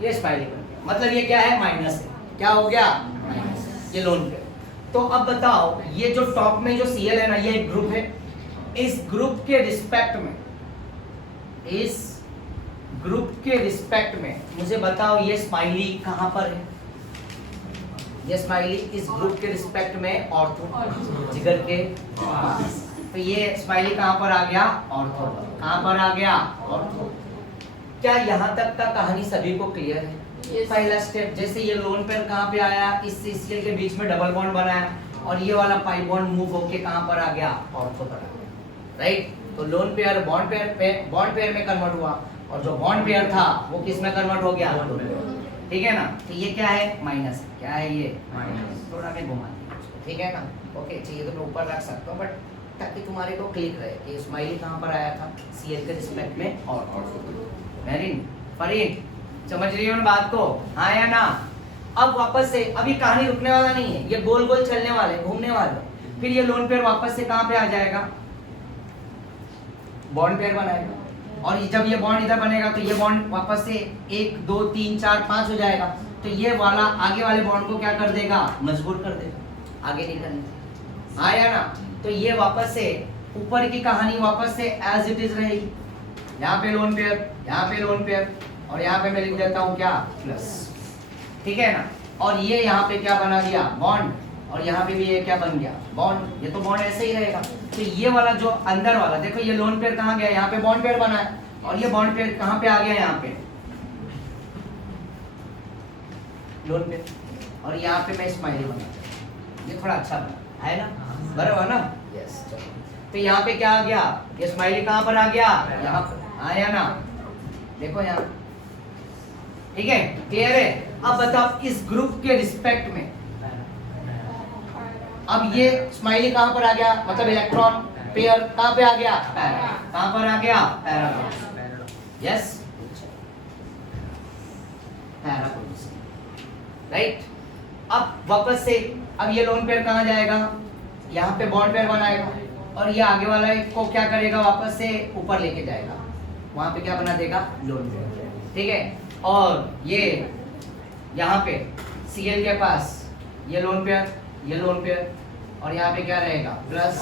ये स्माइली बन गया, मतलब ये क्या है? माइनस है। क्या हो गया? माइनस। ये लोन पे। तो अब बताओ, ये जो टॉप में जो Cl है ना, ये एक ग्रुप है। इस ग्रुप के रिस्पेक्ट में, इस ग्रुप के रिस्पेक्ट में मुझे बताओ ये स्माइली कहां पर है? ये स्माइली इस ग्रुप के रिस्पेक्ट में ऑर्थो, जिगर के पास। तो ये स्माइली कहां पर आ गया? ऑर्थो। कहां पर आ गया? ऑर्थो। क्या यहाँ तक का कहानी सभी को क्लियर है? पहला स्टेप, जैसे ये लोन पेयर कहां पे आया? इस Cl के बीच में डबल बॉन्ड बनाया और ये वाला पाई बॉन्ड मूव होके कहां पर आ गया? ऑर्थो पर आ गया, राइट। तो लोन पेयर बॉन्ड पेयर में कन्वर्ट हुआ और जो बॉन्ड पेयर था वो किस में कन्वर्ट हो गया? ठीक है ना? तो ये क्या है? माइनस। क्या है ये? माइनस। थोड़ा मैं घुमा दिया, ठीक है ना? ओके, चाहिए तो मैं ऊपर रख सकता हूँ, बट ताकि तुम्हारे को क्लिक रहे कि स्माइली कहाँ पर आया था? Cl के रिस्पेक्ट में और मेरिन फरीन, समझ रही हो ना बात को? हाँ या ना? अब वापस से, अभी कहानी रुकने वाला नहीं है, ये गोल गोल चलने वाले, घूमने वाले। फिर ये लोन पेयर वापस से कहाँ पे आ जाएगा? बॉन्ड पेयर बनाएगा। और जब ये बॉन्ड इधर बनेगा तो ये बॉन्ड वापस से 1 2 3 4 5 हो जाएगा। तो ये वाला आगे वाले बॉन्ड को क्या कर देगा? मजबूत कर देगा, आगे नहीं करने। हाँ या ना? तो ये वापस से ऊपर की कहानी वापस से एज इट इज रहेगी। यहाँ पे लोन पेयर, यहाँ पे लोन पेयर, और यहाँ पे मैं लिख देता हूँ क्या, प्लस, ठीक है ना। और ये यहाँ पे क्या बना दिया, बॉन्ड, और यहाँ पे भी ये क्या बन गया, बॉन्ड। ये तो बॉन्ड ऐसे ही रहेगा। तो ये वाला जो अंदर वाला, देखो ये लोन पेयर कहाँ गया, यहाँ पे बॉन्ड पेयर बना है, और ये बॉन्ड पेयर कहाँ पे आ गया, यहाँ पे लोन पेयर, और यहाँ पे मैं स्माइली बना, ये थोड़ा अच्छा बना है ना, बराबर ना, यस। तो यहाँ पे क्या आ गया, ये स्माइली कहाँ पर आ गया, यहाँ पर आया ना, देखो यहाँ, ठीक है, क्लियर है। अब बताओ इस ग्रुप के रिस्पेक्ट में, अब ये स्माइली कहां पर आ गया, मतलब इलेक्ट्रॉन पेयर कहां पे आ गया, पैरा, कहां पर आ गया, para, yes, para position, right. अब वापस से, अब ये लोन पेयर कहां जाएगा, यहाँ पे बॉन्ड पेयर बनाएगा, और ये आगे वाला को क्या करेगा, वापस से ऊपर लेके जाएगा, वहां पे क्या बना देगा, लोन पेयर, ठीक है। और ये यहाँ पे Cl के पास ये लोन पेयर, ये लोन पेयर, और यहाँ पे क्या रहेगा, प्लस,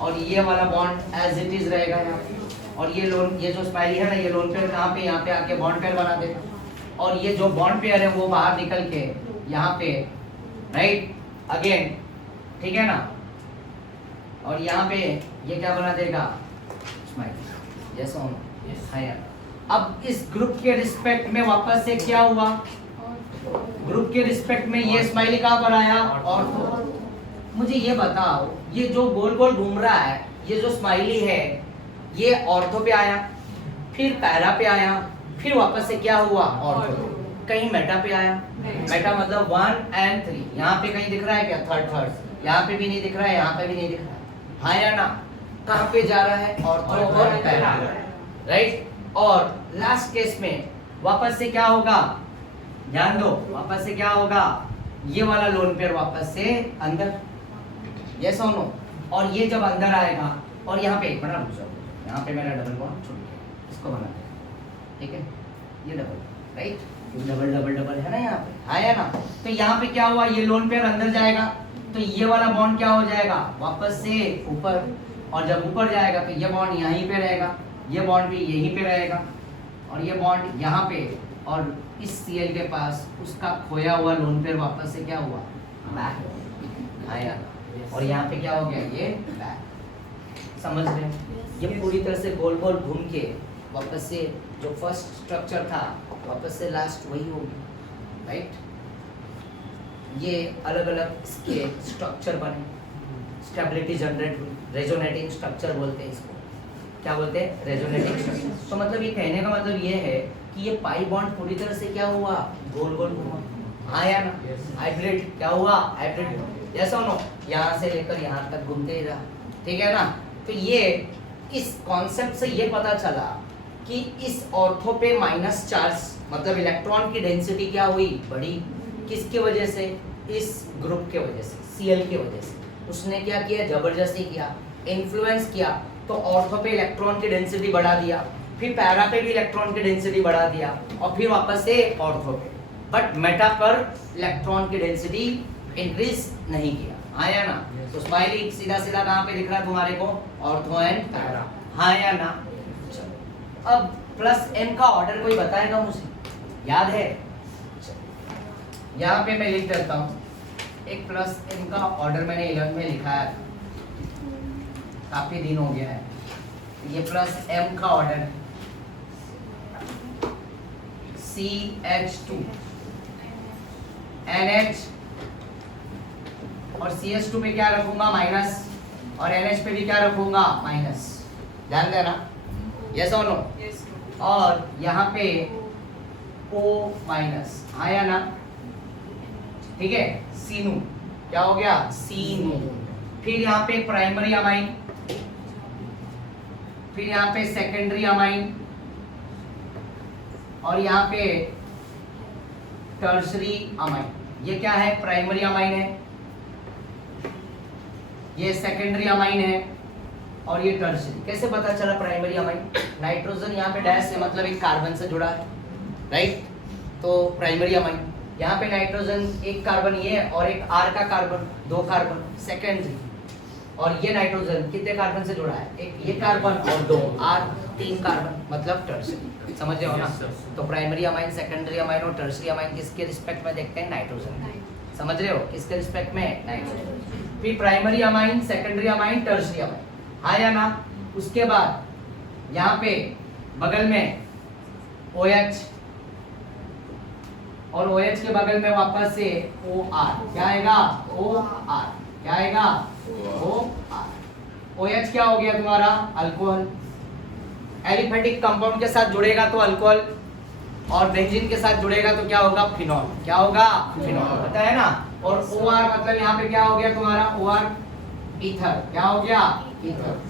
और ये वाला बॉन्ड एज इट इज रहेगा यहाँ पे, और ये लोन, ये जो स्माइली है ना, ये लोन पेयर कहाँ पे, यहाँ पे आके बॉन्ड पेयर बना देगा, और ये जो बॉन्ड पेयर है वो बाहर निकल के यहाँ पे, राइट अगेन, ठीक है ना, और यहाँ पे ये क्या बना देगा, स्माइली, यस और नो। अब इस ग्रुप के रिस्पेक्ट में वापस से क्या हुआ, ग्रुप के रिस्पेक्ट में ये स्माइली कहाँ पर आया, और मुझे ये बताओ, ये जो गोल गोल घूम रहा है, ये जो स्माइली है, ये ऑर्थो पे आया, फिर पैरा पे आया, फिर वापस से क्या हुआ, ऑर्थो, कहीं मेटा पे आया, मेटा मतलब 1 और 3, यहाँ पे कहीं दिख रहा है क्या, थर्ड, यहाँ पे भी नहीं दिख रहा है, यहाँ पे भी नहीं दिख रहा है, हाँ या ना, कहाँ पे जा रहा है, ऑर्थो और पैरा, राइट। और लास्ट केस में वापस से क्या होगा, ध्यान दो, वापस से क्या होगा, ये वाला लोन पेयर वापस से अंदर, यस और नो। और ये जब अंदर आएगा, और यहाँ पे एक मिनट रुक जाओ, यहाँ पे मेरा डबल बॉन्ड छूट गया, इसको बना दे, ठीक है, ये double, right, double double double है ना यहाँ पे, आया ना। तो यहाँ पे क्या हुआ, ये लोन पेयर अंदर जाएगा, तो ये वाला बॉन्ड क्या हो जाएगा, वापस से ऊपर, और जब ऊपर जाएगा तो ये बॉन्ड यहीं पे रहेगा, ये बॉन्ड भी यहीं पे रहेगा, और ये बॉन्ड यहाँ पे, और इस Cl के पास उसका खोया हुआ लोन पेयर वापस से क्या हुआ, बैक आया, और यहाँ पे क्या हो गया, ये बैक, समझ रहे, ये पूरी तरह से गोल गोल घूम के वापस से जो फर्स्ट स्ट्रक्चर था वापस से लास्ट वही होगी, राइट। ये अलग अलग इसके स्ट्रक्चर बने, स्टेबिलिटी जनरेट हुई, रेजोनेटिंग स्ट्रक्चर बोलते हैं इसको, क्या बोलते हैं, रेजोनेटिंग स्ट्रक्चर। तो मतलब ये कहने का मतलब ये है कि ये पाई बॉन्ड पूरी तरह से क्या हुआ, गोल गोल घूमा, हाँ या ना, हाइब्रिड, क्या हुआ, हाइब्रिड, यस और नो, यहाँ से लेकर यहाँ तक घूमते ही रहा, ठीक है ना। तो ये इस कॉन्सेप्ट से ये पता चला कि इस ऑर्थो पे माइनस चार्ज, मतलब इलेक्ट्रॉन की डेंसिटी क्या हुई, बढ़ी, किसकी वजह से, इस ग्रुप के वजह से, Cl की वजह से। उसने क्या किया, जबरदस्ती किया, इन्फ्लुएंस किया, तो ऑर्थो पे इलेक्ट्रॉन की डेंसिटी बढ़ा दिया, फिर पैरा पे भी इलेक्ट्रॉन की डेंसिटी बढ़ा दिया, और फिर वापस से ऑर्थो पे, बट मेटा पर इलेक्ट्रॉन की डेंसिटी इंक्रीज नहीं किया, आया ना। तो स्माइली सीधा सीधा कहाँ पे दिख रहा है तुम्हारे को, ऑर्थो एंड पैरा, हाँ या ना। अब प्लस m का ऑर्डर कोई बताएगा मुझे, याद है, यहाँ पे मैं लिख देता हूँ, एक प्लस m का ऑर्डर मैंने 11 में लिखा है, काफी दिन हो गया है, ये प्लस m का ऑर्डर CH2 NH, और CH2 पे क्या रखूंगा, माइनस, और NH पे भी क्या रखूंगा, माइनस, ध्यान देना, यस और नो। और यहाँ पे O माइनस, आया ना, ठीक है, सीनू, क्या हो गया, सीनू, फिर यहाँ पे प्राइमरी अमाइन, फिर यहाँ पे सेकेंडरी अमाइन, और यहाँ पे टर्शरी अमाइन। ये क्या है, प्राइमरी अमाइन है, ये सेकेंडरी अमाइन है, और ये टर्शरी। कैसे पता चला प्राइमरी अमाइन, नाइट्रोजन यहाँ पे डैश है, मतलब एक कार्बन से जुड़ा है, राइट, तो प्राइमरी अमाइन। यहाँ पे नाइट्रोजन एक कार्बन ये और एक R का कार्बन, 2 कार्बन, सेकेंडरी, और ये नाइट्रोजन कितने कार्बन से जुड़ा है? एक ये कार्बन और दो R 3 कार्बन, मतलब टर्सरी। समझ रहे हो ना? तो प्राइमरी अमाइन, सेकेंडरी अमाइन और टर्सरी अमाइन किसके रिस्पेक्ट में देखते हैं? नाइट्रोजन। समझ रहे हो? किसके रिस्पेक्ट में? नाइट्रोजन। फिर primary amine, secondary amine, tertiary amine, हाँ या ना? उसके बाद यहाँ पे बगल में OH और OH के बगल में वापस से OR, क्या आएगा? OR, क्या आएगा? OR। OH क्या हो गया तुम्हारा? अल्कोहल। एलिफेटिक कंपाउंड के साथ जुड़ेगा तो अल्कोहल, और बेंजीन के साथ जुड़ेगा तो क्या होगा? फिनॉल। क्या होगा? फिनॉल, पता है ना? और OR मतलब यहाँ पे क्या हो गया तुम्हारा? OR ether. क्या हो गया? ईथर।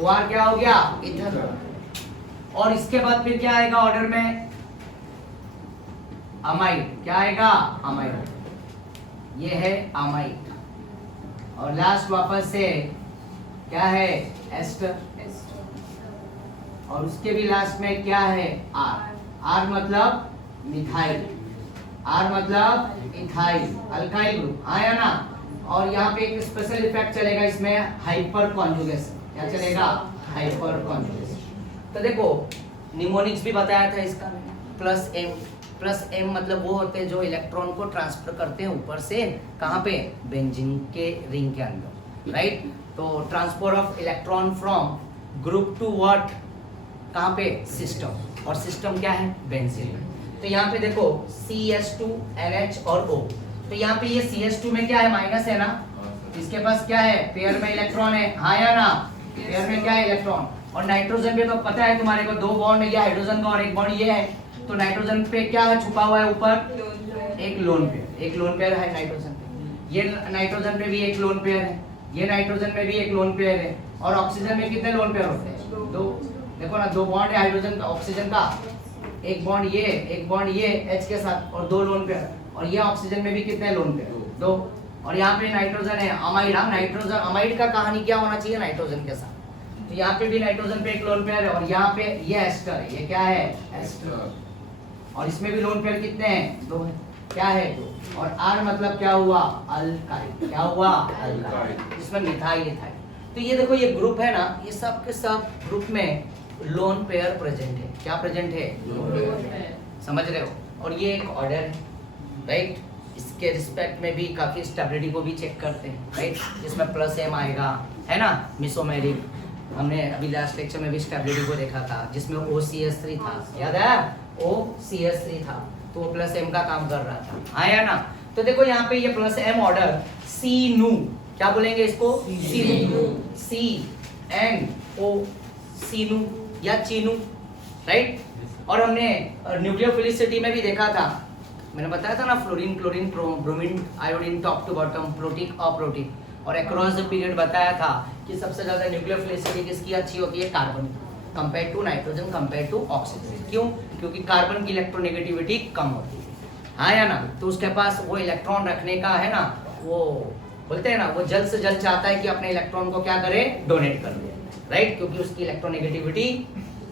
OR क्या हो गया? ईथर। और इसके बाद फिर क्या आएगा ऑर्डर में? अमाइड। क्या आएगा? अमाइड। ये है अमाइड। और लास्ट वापस से क्या है? एस्टर। और उसके भी लास्ट में क्या है? R मतलब मिथाइल। R मतलब इथाइल, अल्काइल ग्रुप, हाँ या ना? और यहाँ पे एक स्पेशल इफेक्ट चलेगा इसमें, हाइपर कॉन्जुगेशन। क्या चलेगा? Hyper conjugation. तो देखो निमोनिक्स भी बताया था इसका, प्लस M मतलब वो होते हैं जो इलेक्ट्रॉन को ट्रांसफर करते हैं ऊपर से, कहाँ पे? बेंजीन के रिंग के अंदर, राइट? तो transfer of electron from group to what? कहाँ पे? सिस्टम। और सिस्टम क्या है? बेंजीन। तो यहाँ पे देखो CH2 NH और O। तो यहाँ पे ये CH2 में क्या है? माइनस है ना? इसके पास क्या है? पेयर में इलेक्ट्रॉन है, हाँ या ना? पेयर में क्या है? इलेक्ट्रॉन। और नाइट्रोजन पे तो पता है तुम्हारे को, 2 बॉन्ड है, ये हाइड्रोजन का और एक बॉन्ड ये है। तो नाइट्रोजन पे क्या है छुपा हुआ है ऊपर? एक लोन पेयर। एक लोन पेयर है नाइट्रोजन पे। ये नाइट्रोजन पे भी एक लोन पेयर है, ये नाइट्रोजन में भी एक लोन पेयर है। और ऑक्सीजन में कितने लोन पेयर होते हैं? 2। देखो ना, 2 बॉन्ड है हाइड्रोजन का, ऑक्सीजन का, एक बॉन्ड ये, एक बॉन्ड ये H के साथ, और 2 लोन पेयर। और ये ऑक्सीजन में भी कितने लोन पेयर? 2। और यहाँ पे नाइट्रोजन है, अमाइड। हम नाइट्रोजन अमाइड का कहानी क्या होना चाहिए? नाइट्रोजन के साथ। तो यहाँ पे भी नाइट्रोजन पे एक लोन पेयर है, और यहाँ पे ये एस्टर है। ये क्या है? एस्टर। और इसमें भी लोन पेयर कितने हैं? 2 है। क्या है? 2। और R मतलब क्या हुआ? अल्काइल। क्या हुआ? अल्काइल। इसमें मिथाइल इथाइल। तो ये देखो ये ग्रुप है ना, ये सब के सब ग्रुप में लोन पेयर प्रेजेंट है। क्या प्रेजेंट है? Lone pair. समझ रहे हो? और ये एक ऑर्डर है, राइट? इसके रिस्पेक्ट में भी काफी स्टेबिलिटी को भी चेक करते हैं, राइट? इसमें +M आएगा, है ना? मिसोमेरिक। हमने अभी लास्ट लेक्चर में भी स्टेबिलिटी को देखा था, जिसमें OCH3 था, याद है? OCH3 था, तो वो +M का काम कर रहा था, हाँ या ना? तो देखो यहाँ पे ये +M ऑर्डर सीनू, क्या बोलेंगे इसको? सीनू। CNO, सीनू या चीनू, राइट? और हमने न्यूक्लियोफिलिसिटी में भी देखा था, मैंने बताया था ना, fluorine, chlorine, bromine, iodine, top to bottom, protein, अप्रोटीन। और अक्रॉस द पीरियड बताया था कि सबसे ज्यादा न्यूक्लियोफिलिसिटी किसकी अच्छी होती है? Carbon, compare to nitrogen, compare to oxygen. क्यों? क्योंकि कार्बन की इलेक्ट्रोनेगेटिविटी कम होती है, हाँ या ना? तो उसके पास वो इलेक्ट्रॉन रखने का है ना, वो बोलते हैं ना, वो जल्द से जल्द चाहता है कि अपने इलेक्ट्रॉन को क्या करे? डोनेट कर दे, राइट? क्योंकि उसकी इलेक्ट्रोनेगेटिविटी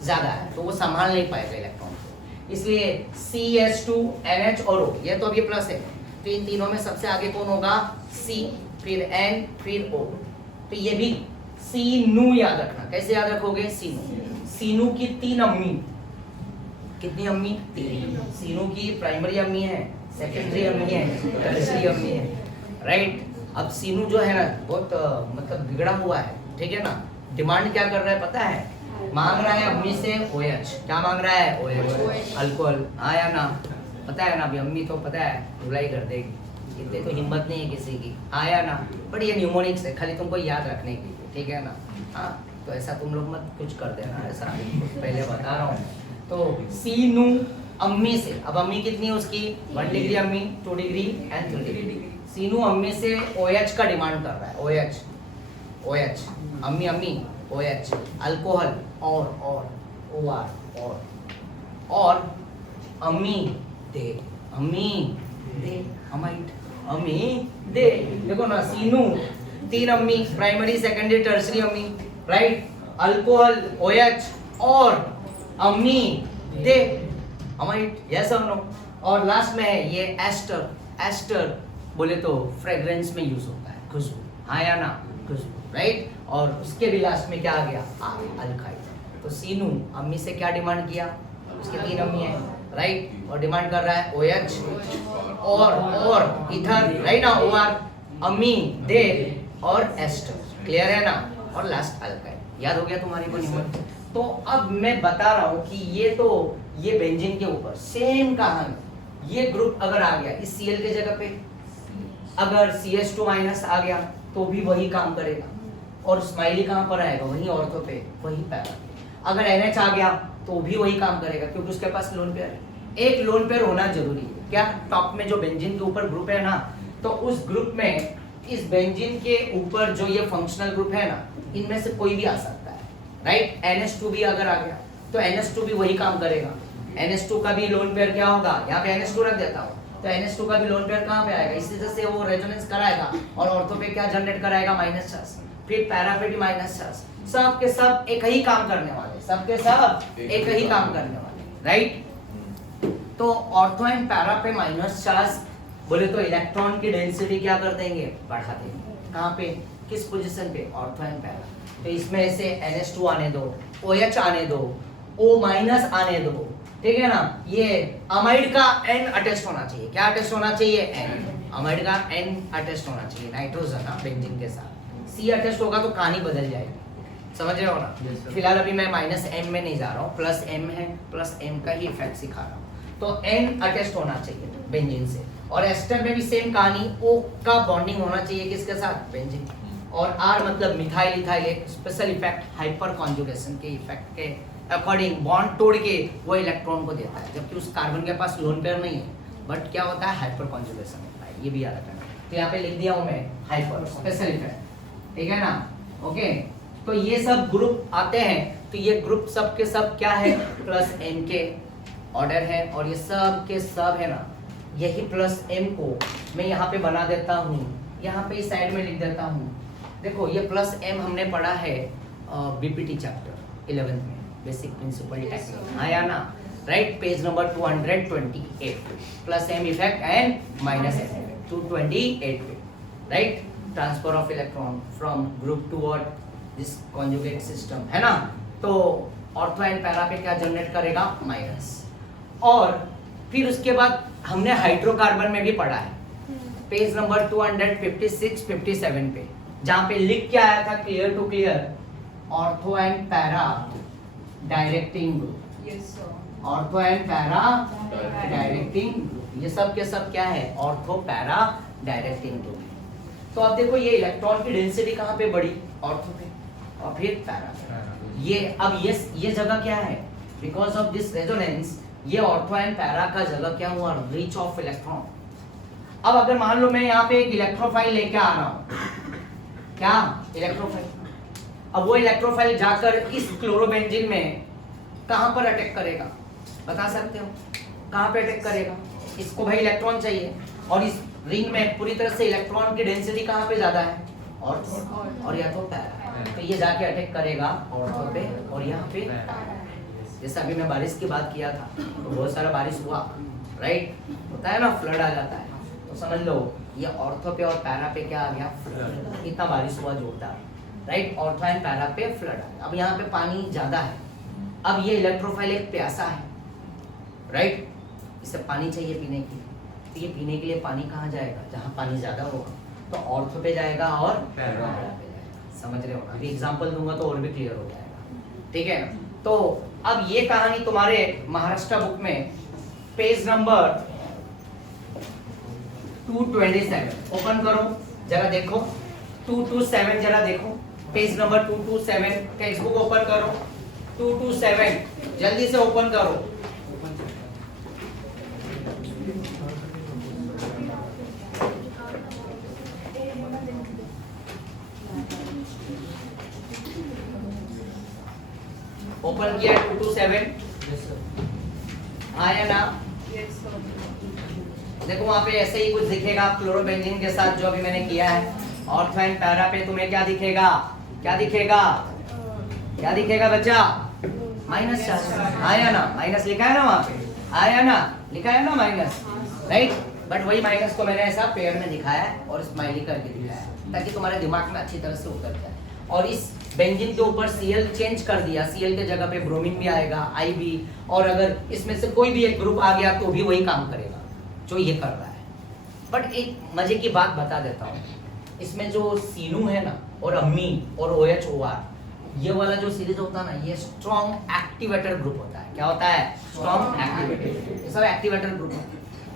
ज्यादा है, तो वो संभाल नहीं पाएगा इलेक्ट्रॉन को। इसलिए CH2 NH और O, ये तो अभी प्लस है, तो इन तीनों में सबसे आगे कौन होगा? C, फिर N, फिर O। तो ये भी सीनू याद रखना। कैसे याद रखोगे? सीनू। सीनू की 3 अम्मी। कितनी अम्मी? 3। सीनू की प्राइमरी अम्मी है, सेकेंडरी अम्मी है, टर्शियरी अम्मी है, राइट? अब सीनू जो है ना बहुत मतलब बिगड़ा हुआ है, ठीक है ना? डिमांड क्या कर रहा है पता है? मांग रहा है अम्मी से OH। क्या मांग रहा है? OH, अल्कोहल, हाँ या ना? पता है ना, अभी अम्मी तो पता है रुलाई कर देगी, इतने तो हिम्मत नहीं है किसी की, हाँ या ना? बट ये न्यूमोनिक्स है, खाली तुमको याद रखने के लिए, ठीक है ना? हाँ, तो ऐसा तुम लोग मत कुछ कर देना, ऐसा पहले बता रहा हूँ। तो सीनू अम्मी से, अब अम्मी कितनी है उसकी? 1 डिग्री अम्मी, 2 डिग्री एंड 3 डिग्री। सीनू अम्मी से OH का डिमांड कर रहा है, OH, अम्मी अम्मी OH, अल्कोहल और OR, और अम्मी दे, अमाइड, अम्मी दे। देखो ना, सीनू 3 अम्मी, प्राइमरी, सेकेंडरी, टर्शियरी अम्मी, राइट? अल्कोहल OH और अम्मी दे, अमाइड, यस और नो? और लास्ट में है ये एस्टर। एस्टर बोले तो फ्रेग्रेंस में यूज होता है, खुशबू, हाँ या ना? खुशबू, राइट। और उसके भी लास्ट में क्या आ गया, अल्काइल। तो सीनू अम्मी से क्या डिमांड किया, उसके 3 अम्मी है, राइट, और डिमांड कर रहा है OH और इथर, राइट ना, OR अम्मी दे और एस्टर, क्लियर है ना, और लास्ट अल्काइल। याद हो गया तुम्हारी को नियम। तो अब मैं बता रहा हूँ कि ये बेंजीन के ऊपर सेम कहानी, ये ग्रुप अगर आ गया इस Cl के जगह पे, अगर CH2 माइनस आ गया तो भी वही काम करेगा, और स्माइली कहाँ पर आएगा, वही ऑर्थो पे, वही पैरा। अगर NH आ गया तो भी वही काम करेगा, क्योंकि उसके पास लोन पेयर है। एक लोन पेयर होना जरूरी है। क्या टॉप में जो बेंजीन के ऊपर ग्रुप है ना, तो उस ग्रुप में इस बेंजीन के ऊपर जो ये फंक्शनल ग्रुप है ना, इनमें से कोई भी आ सकता है, राइट। NH2 भी अगर आ गया तो NH2 भी वही काम करेगा। NH2 का भी लोन पेयर क्या होगा, यहाँ पे NH2 रख देता हूँ, तो NH2 का भी लोन पेयर कहाँ पे आएगा, इसी तरह से वो रेजोनेंस कराएगा और ऑर्थो पे क्या जनरेट कराएगा, माइनस चार्ज, फिर पैरा पे भी माइनस चार्ज। सब के सब एक ही काम करने वाले, सब के सब एक ही काम करने वाले, राइट। तो ऑर्थो एंड पैरा पे माइनस चार्ज बोले तो इलेक्ट्रॉन की डेंसिटी क्या कर देंगे, बढ़ा देंगे। कहाँ पे, किस पोजीशन पे, ऑर्थो एंड पैरा। तो इसमें से NH2 आने दो, OH आने दो, O माइनस आने दो, ठीक है ना। ये अमाइड का N अटेस्ट होना चाहिए, क्या अटेस्ट होना चाहिए, N, अमाइड का N अटेस्ट होना चाहिए नाइट्रोजन ना बेंजीन के साथ। C अटेस्ट होगा तो कहानी बदल जाएगी, समझ रहे हो ना। फिलहाल अभी मैं -M में नहीं जा रहा हूँ, +M है, +M का ही इफेक्ट सिखा रहा हूँ। तो N अटेस्ट होना चाहिए बेंजीन से, और एस्टर में भी सेम कहानी, O का बॉन्डिंग होना चाहिए किसके साथ, बेंजीन। और R मतलब मिथाइल इथाइल, एक स्पेशल इफेक्ट हाइपर कॉन्जुगेशन के इफेक्ट के अकॉर्डिंग बॉन्ड तोड़ के वो इलेक्ट्रॉन को देता है, जबकि उस कार्बन के पास लोन पेयर नहीं है, बट क्या होता है, हाइपर कॉन्जुगेशन होता है, ये भी याद रखना। तो यहाँ पे लिख दिया हूँ मैं हाइपर स्पेशल इफेक्ट, ठीक है ना, ओके। तो ये सब ग्रुप आते हैं, तो ये ग्रुप सब के सब क्या है, +M के ऑर्डर है, और ये सब के सब है ना, यही +M को मैं यहाँ पे बना देता हूँ, यहाँ पे इस साइड में लिख देता हूँ। देखो ये +M हमने पढ़ा है BPT चैप्टर 11 में, बेसिक प्रिंसिपल टेक्निक, हाँ या ना, right, page number 228, +M effect and -M 228 पे, right. Transfer of electron from group to what, this conjugate system, है ना। तो ऑर्थो एंड पैरा पे क्या जनरेट करेगा, माइनस। और फिर उसके बाद हमने हाइड्रोकार्बन में भी पढ़ा है, पेज नंबर 256-57 पे, जहाँ पे लिख के आया था clear to clear, ortho and para directing group, ortho and para directing group, ये सब के सब क्या है, ऑर्थो पैरा डायरेक्टिंग ग्रुप। तो अब देखो ये इलेक्ट्रॉन की डेंसिटी कहाँ पे बढ़ी, ऑर्थो पे, और फिर पैरा पे। ये अब ये जगह क्या है, बिकॉज ऑफ दिस रेजोनेंस ये ऑर्थो एंड पैरा का जगह क्या हुआ, रीच ऑफ इलेक्ट्रॉन। अब अगर मान लो मैं यहाँ पे एक इलेक्ट्रोफाइल लेके आ रहा हूँ, क्या इलेक्ट्रोफाइल, अब वो इलेक्ट्रोफाइल जाकर इस क्लोरोबेंजीन में कहां पर अटैक करेगा, बता सकते हो, कहां पे अटैक करेगा, इसको भाई इलेक्ट्रॉन चाहिए, और इस रिंग में पूरी तरह से इलेक्ट्रॉन की डेंसिटी कहां पे ज्यादा है, ऑर्थो, और या तो पैरा, तो ये जाके अटैक करेगा ऑर्थो पे, और यहाँ पे जैसे अभी मैं बारिश की बात किया था, तो बहुत सारा बारिश हुआ, राइट, होता है ना, फ्लड आ जाता है, तो समझ लो ये ऑर्थो पे और पैरा पे क्या आ गया, फ्लड। इतना बारिश हुआ जोरदार, राइट, ऑर्थो एंड पैरा पे फ्लड आ गया। अब यहाँ पे पानी ज्यादा है, अब ये इलेक्ट्रोफाइल एक प्यासा है, राइट, इसे पानी चाहिए पीने के लिए, तो ये पीने के लिए पानी कहाँ जाएगा, जहाँ पानी ज्यादा होगा, तो ऑर्थो पे जाएगा और पैरा पे जाएगा, समझ रहे हो। अभी एग्जांपल दूंगा तो और भी क्लियर हो जाएगा, ठीक है। तो अब ये कहानी तुम्हारे महाराष्ट्र बुक में पेज नंबर 227 ओपन करो, जरा देखो 227, जरा देखो page number 227, text book open करो 227, जल्दी से ओपन करो। ओपन किया 227, आया ना, देखो वहां पे ऐसे ही कुछ दिखेगा क्लोरोबेंजीन के साथ जो अभी मैंने किया है। ऑर्थो एंड पैरा पे तुम्हें क्या दिखेगा, क्या दिखेगा, क्या दिखेगा बच्चा, माइनस चार्ज, आया ना, माइनस लिखा है ना वहां पे, आया ना, लिखा है ना माइनस, राइट। बट वही माइनस को मैंने ऐसा पेयर में दिखाया है और स्माइली करके दिखाया है ताकि तुम्हारे दिमाग में अच्छी तरह से उतर जाए। और इस बेंजीन के ऊपर Cl चेंज कर दिया, Cl के जगह पे ब्रोमीन भी आएगा, I भी, और अगर इसमें से कोई भी एक ग्रुप आ गया तो भी वही काम करेगा जो ये कर रहा है। बट एक मजे की बात बता देता हूँ, इसमें जो सीनू है ना और अमीन और OH-OR, ये वाला जो सीरीज होता है ना, ये स्ट्रॉन्ग एक्टिवेटर ग्रुप होता है। क्या होता है? Strong activator. ये सब एक्टिवेटर ग्रुप है,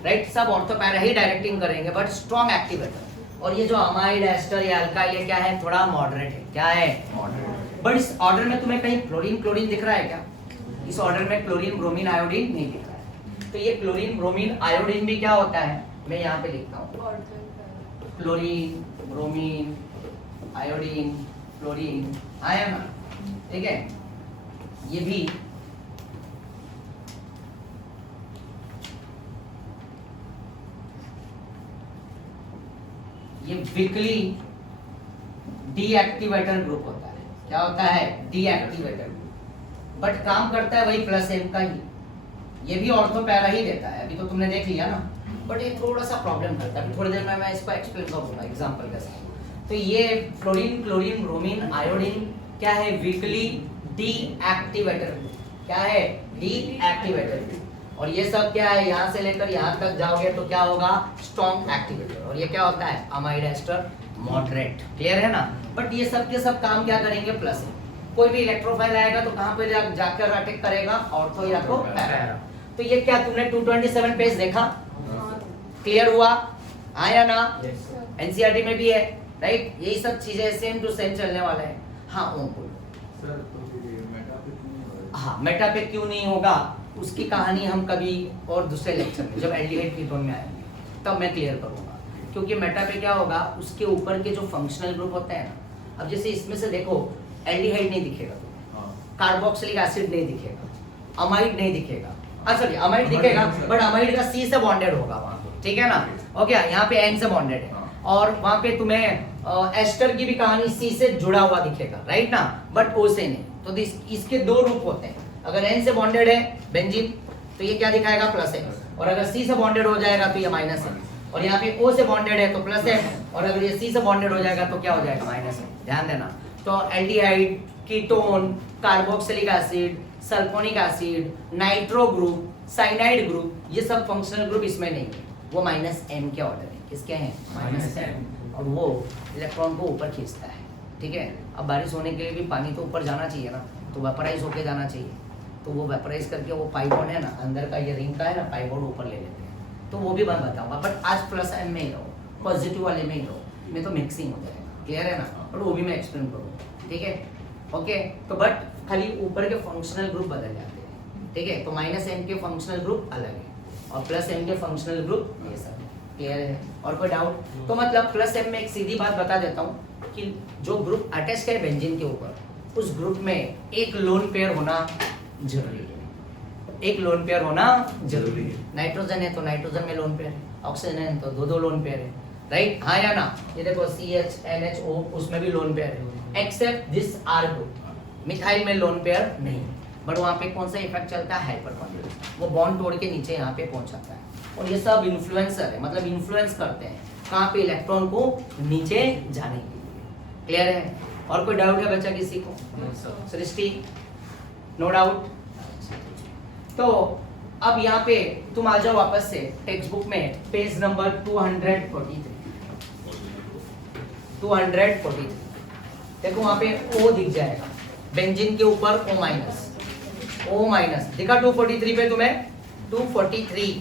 राइट? सब ऑर्थो पैरा ही डायरेक्टिंग करेंगे बट स्ट्रॉन्ग एक्टिवेटर। और ये जो अमाइड, एस्टर या अल्काइल, ये क्या है? थोड़ा मॉडरेट है। क्या है? मॉडरेट। बट इस ऑर्डर में तुम्हें कहीं क्लोरीन दिख रहा है क्या? इस ऑर्डर में क्लोरीन, ब्रोमीन, आयोडीन नहीं दिख रहा है। तो ये क्लोरीन, ब्रोमीन, आयोडीन भी क्या होता है? मैं यहाँ पे लिखता हूँ, क्लोरीन, ब्रोमीन, आयोडीन, क्लोरीन, आया ना? ठीक है, ये भी ये वीकली डीएक्टिवेटर ग्रुप होता है। क्या होता है? Deactivator group. बट काम करता है वही प्लस एम का ही, ये भी ऑर्थो पैरा ही देता है। अभी तो तुमने देख लिया ना, बट ये थोड़ा सा प्रॉब्लम करता है। थोड़ी देर में मैं इसको एक्सप्लेन करूंगा एग्जांपल के साथ। तो ये फ्लोरीन, क्लोरीन, ब्रोमीन, आयोडीन क्या है? Weekly deactivator. क्या है? डीएक्टिवेटर। और ये सब क्या है? यहाँ से लेकर यहाँ तक जाओगे तो क्या होगा? Strong activator. और ये क्या होता है? Amide, ester, moderate. क्लियर है ना? बट ये सब के सब काम क्या करेंगे? प्लस। कोई भी इलेक्ट्रोफाइल आएगा तो कहाँ पे जाकर अटैक करेगा? ऑर्थो या तो पैरा। तो ये क्या तुमने 227 पेज देखा? क्लियर हुआ? आया ना? एनसीईआरटी में भी है, राइट? यही सब चीजें सेम टू सेम चलने वाला है। हाँ ओम बोलो। सर तो फिर मेटा पे क्यों नहीं होगा? हाँ, मेटा पे क्यों नहीं होगा उसकी कहानी हम कभी और दूसरे लेक्चर में जब एल्डिहाइड कीटोन में आएंगे तब मैं क्लियर करूंगा। क्योंकि मेटा पे क्या होगा, उसके ऊपर के जो फंक्शनल ग्रुप होते हैं ना, अब जैसे इसमें से देखो एल्डिहाइड नहीं दिखेगा, कार्बोक्सिलिक एसिड नहीं दिखेगा, अमाइड नहीं दिखेगा। अच्छा जी, अमाइड दिखेगा बट अमाइड का C से बॉन्डेड होगा वहाँ पे, ठीक है ना? ओके, यहाँ पे N से बॉन्डेड है और वहाँ पे तुम्हें एस्टर की भी कहानी C से जुड़ा हुआ दिखेगा, राइट ना? बट O से नहीं। तो इसके दो रूप होते हैं। अगर N से बॉन्डेड है बेंजीन तो ये क्या दिखाएगा? प्लस है। और अगर C से बॉन्डेड हो जाएगा तो ये माइनस है। और यहाँ पे O से बॉन्डेड है तो प्लस है। और अगर ये C से बॉन्डेड हो जाएगा तो क्या हो जाएगा? माइनस है। ध्यान देना। तो aldehyde, ketone, carboxylic acid, sulphonic acid, nitro group, cyanide group, ये सब फंक्शनल ग्रुप इसमें नहीं है। वो -M के ऑर्डर है। किसके हैं? -M। और वो इलेक्ट्रॉन को ऊपर खींचता है, ठीक है? अब बारिश होने के लिए भी पानी तो ऊपर जाना चाहिए ना, तो वेपराइज होके जाना चाहिए। तो वो वेपराइज करके वो पाइबॉन्ड है ना, अंदर का ये रिंग का है ना, पाइबॉन्ड ऊपर ले लेते हैं। तो वो भी मैं बताऊंगा, बट आज +M में ही रहो, पॉजिटिव वाले में ही रहो, में तो मिक्सिंग हो जाएगा। क्लियर है ना? बट वो भी मैं एक्सप्लेन करूँगा, ठीक है? ओके, तो बट खाली ऊपर के फंक्शनल ग्रुप बदल जाते हैं, ठीक है? तो -M के फंक्शनल ग्रुप अलग है और +M के फंक्शनल ग्रुप ये सब है। क्लियर है? और कोई डाउट? तो मतलब +M में एक सीधी बात बता देता हूँ कि जो ग्रुप अटैच है बेंजीन के ऊपर, उस ग्रुप में एक लोन पेयर होना जरूरी है। एक लोन पेयर होना जरूरी है। नाइट्रोजन है तो नाइट्रोजन में लोन पेयर है, ऑक्सीजन है तो दो लोन पेयर है, राइट? हाँ या ना? ये देखो CH, NH, O, उसमें भी लोन पेयर है, except this R group. Methyl में लोन पेयर नहीं, बट वहाँ पे कौन सा इफेक्ट चलता है? हाइपरकॉन्जुगेशन। वो बॉन्ड तोड़ के नीचे यहाँ पे पहुँचाता है। और ये सब इन्फ्लुएंसर है, मतलब इन्फ्लुएंस करते हैं कहाँ पे? इलेक्ट्रॉन को नीचे जाने के लिए। क्लियर है? और कोई डाउट है बच्चा किसी को? सृष्टि, नो डाउट? तो अब यहाँ पे तुम आ जाओ वापस से टेक्स्ट बुक में, पेज नंबर 243। देखो वहाँ पे O दिख जाएगा, बेंजीन के ऊपर O- दिखा 243 पे तुम्हें? 243,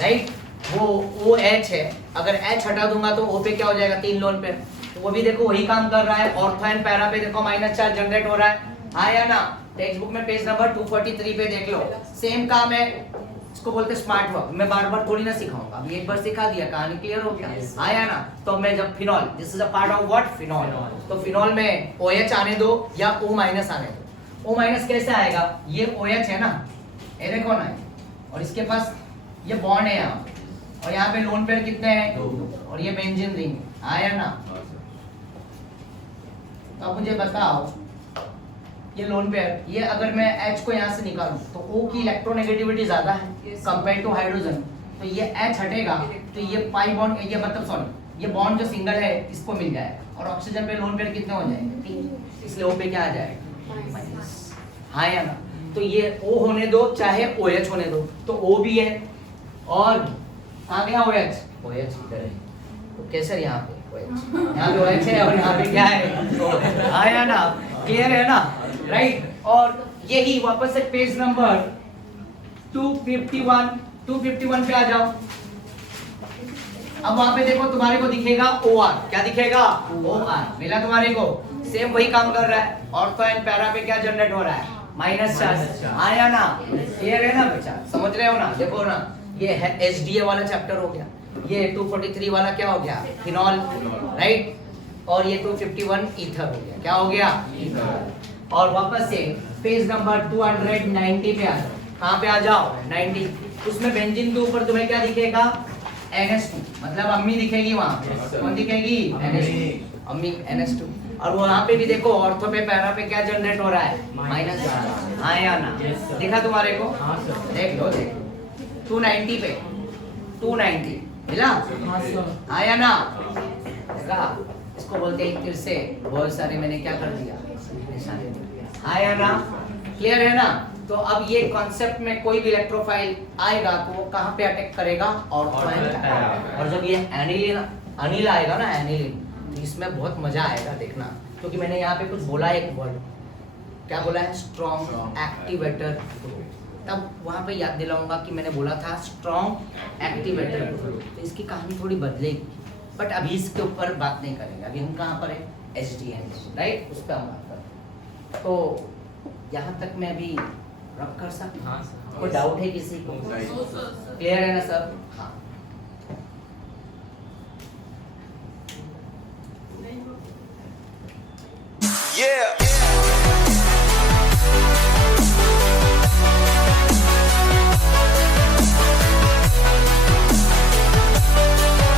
राइट? वो OH है, अगर H हटा दूंगा तो O पे क्या हो जाएगा? 3 लोन पे। तो वो भी देखो वही काम कर रहा है। ऑर्थो एंड पैरा पे देखो -चार्ज जनरेट हो रहा है, हाँ या ना? टेक्स्ट बुक में पेज नंबर 243 पे देख लो, सेम काम है। इसको बोलते हैं स्मार्ट वर्क। मैं बार बार थोड़ी ना सिखाऊंगा, अभी एक बार सिखा दिया, कहानी क्लियर हो गया, हाँ या ना? तो मैं जब phenol, this is a part of what? Phenol. तो फिनॉल में OH आने दो या O- आने दो। O- कैसे आएगा? ये OH है ना, ये देखो ना, और इसके पास ये बॉन्ड है यहाँ, और यहाँ पे लोन पेयर कितने हैं? 2, और ये बेंजीन रिंग, हाँ या ना? तो अब मुझे बताओ, ये लोन पेयर, ये अगर मैं H को यहाँ से निकालूं तो O की इलेक्ट्रोनेगेटिविटी ज्यादा है कंपेयर टू हाइड्रोजन, तो ये H हटेगा तो ये पाई बॉन्ड, ये मतलब सॉरी, ये बॉन्ड जो सिंगल है इसको मिल जाएगा, और ऑक्सीजन पे लोन पेयर कितने हो जाएंगे? 3, इसलिए O पे क्या आ जाएगा? माइनस। हाँ या ना? तो ये O होने दो चाहे OH होने दो, तो O भी है, और कहाँ गया OH? OH इधर है, तो कैसर यहाँ पे OH, यहाँ पे OH है और यहाँ पे क्या है? हाँ या ना? क्लियर है ना? राइट। और यही वापस से पेज नंबर 251 पे आ जाओ। अब वहां पे देखो तुम्हारे को दिखेगा OR, क्या दिखेगा? OR मिला तुम्हारे को, सेम वही काम कर रहा है। ऑर्थो एंड पैरा पे क्या जनरेट हो रहा है? Minus charge. आया ना? क्लियर है ना बच्चा? समझ रहे हो ना? देखो ना, ये है HDA वाला चैप्टर हो गया, ये 243 वाला क्या हो गया? Phenol, right. और ये 251 ईथर हो गया, क्या हो गया? ईथर। और वापस से पेज नंबर 290 पे आ जाओ। कहाँ पे आ जाओ? 90। उसमें बेंजीन के ऊपर तुम्हें क्या दिखेगा? NH2, मतलब अम्मी दिखेगी वहां पे। कौन दिखेगी? NH2, अम्मी NH2। और वहां पे भी देखो ऑर्थो पे पैरा पे क्या जनरेट हो रहा है? माइनस। हाँ या ना? दिखा तुम्हारे को? देख लो, देख लो 290 पे 290 मिला? हाँ या ना? देखा, इसको बोलते हैं फिर से बहुत सारे मैंने क्या कर दिया? निशाने। हाँ या ना? क्लियर है ना? तो अब ये कॉन्सेप्ट में कोई भी इलेक्ट्रोफाइल आएगा तो वो कहाँ पे अटैक करेगा? Ortho and para. और जब ये एनिलीन अनिल आएगा ना, एनिलीन, तो इसमें बहुत मजा आएगा देखना, क्योंकि मैंने यहाँ पे कुछ बोला है, एक वर्ड क्या बोला है? Strong activator group. तब वहाँ पे याद दिलाऊंगा कि मैंने बोला था स्ट्रॉन्ग एक्टिवेटर ग्रुप, तो इसकी कहानी थोड़ी बदलेगी, बट अभी इसके ऊपर बात नहीं करेंगे। अभी हम कहाँ पर है? HDN, राइट, उस पर हम बात करें। तो यहाँ तक मैं अभी रख कर सकता? हाँ सर। कोई डाउट है किसी को? क्लियर है ना सर? हाँ। Yeah.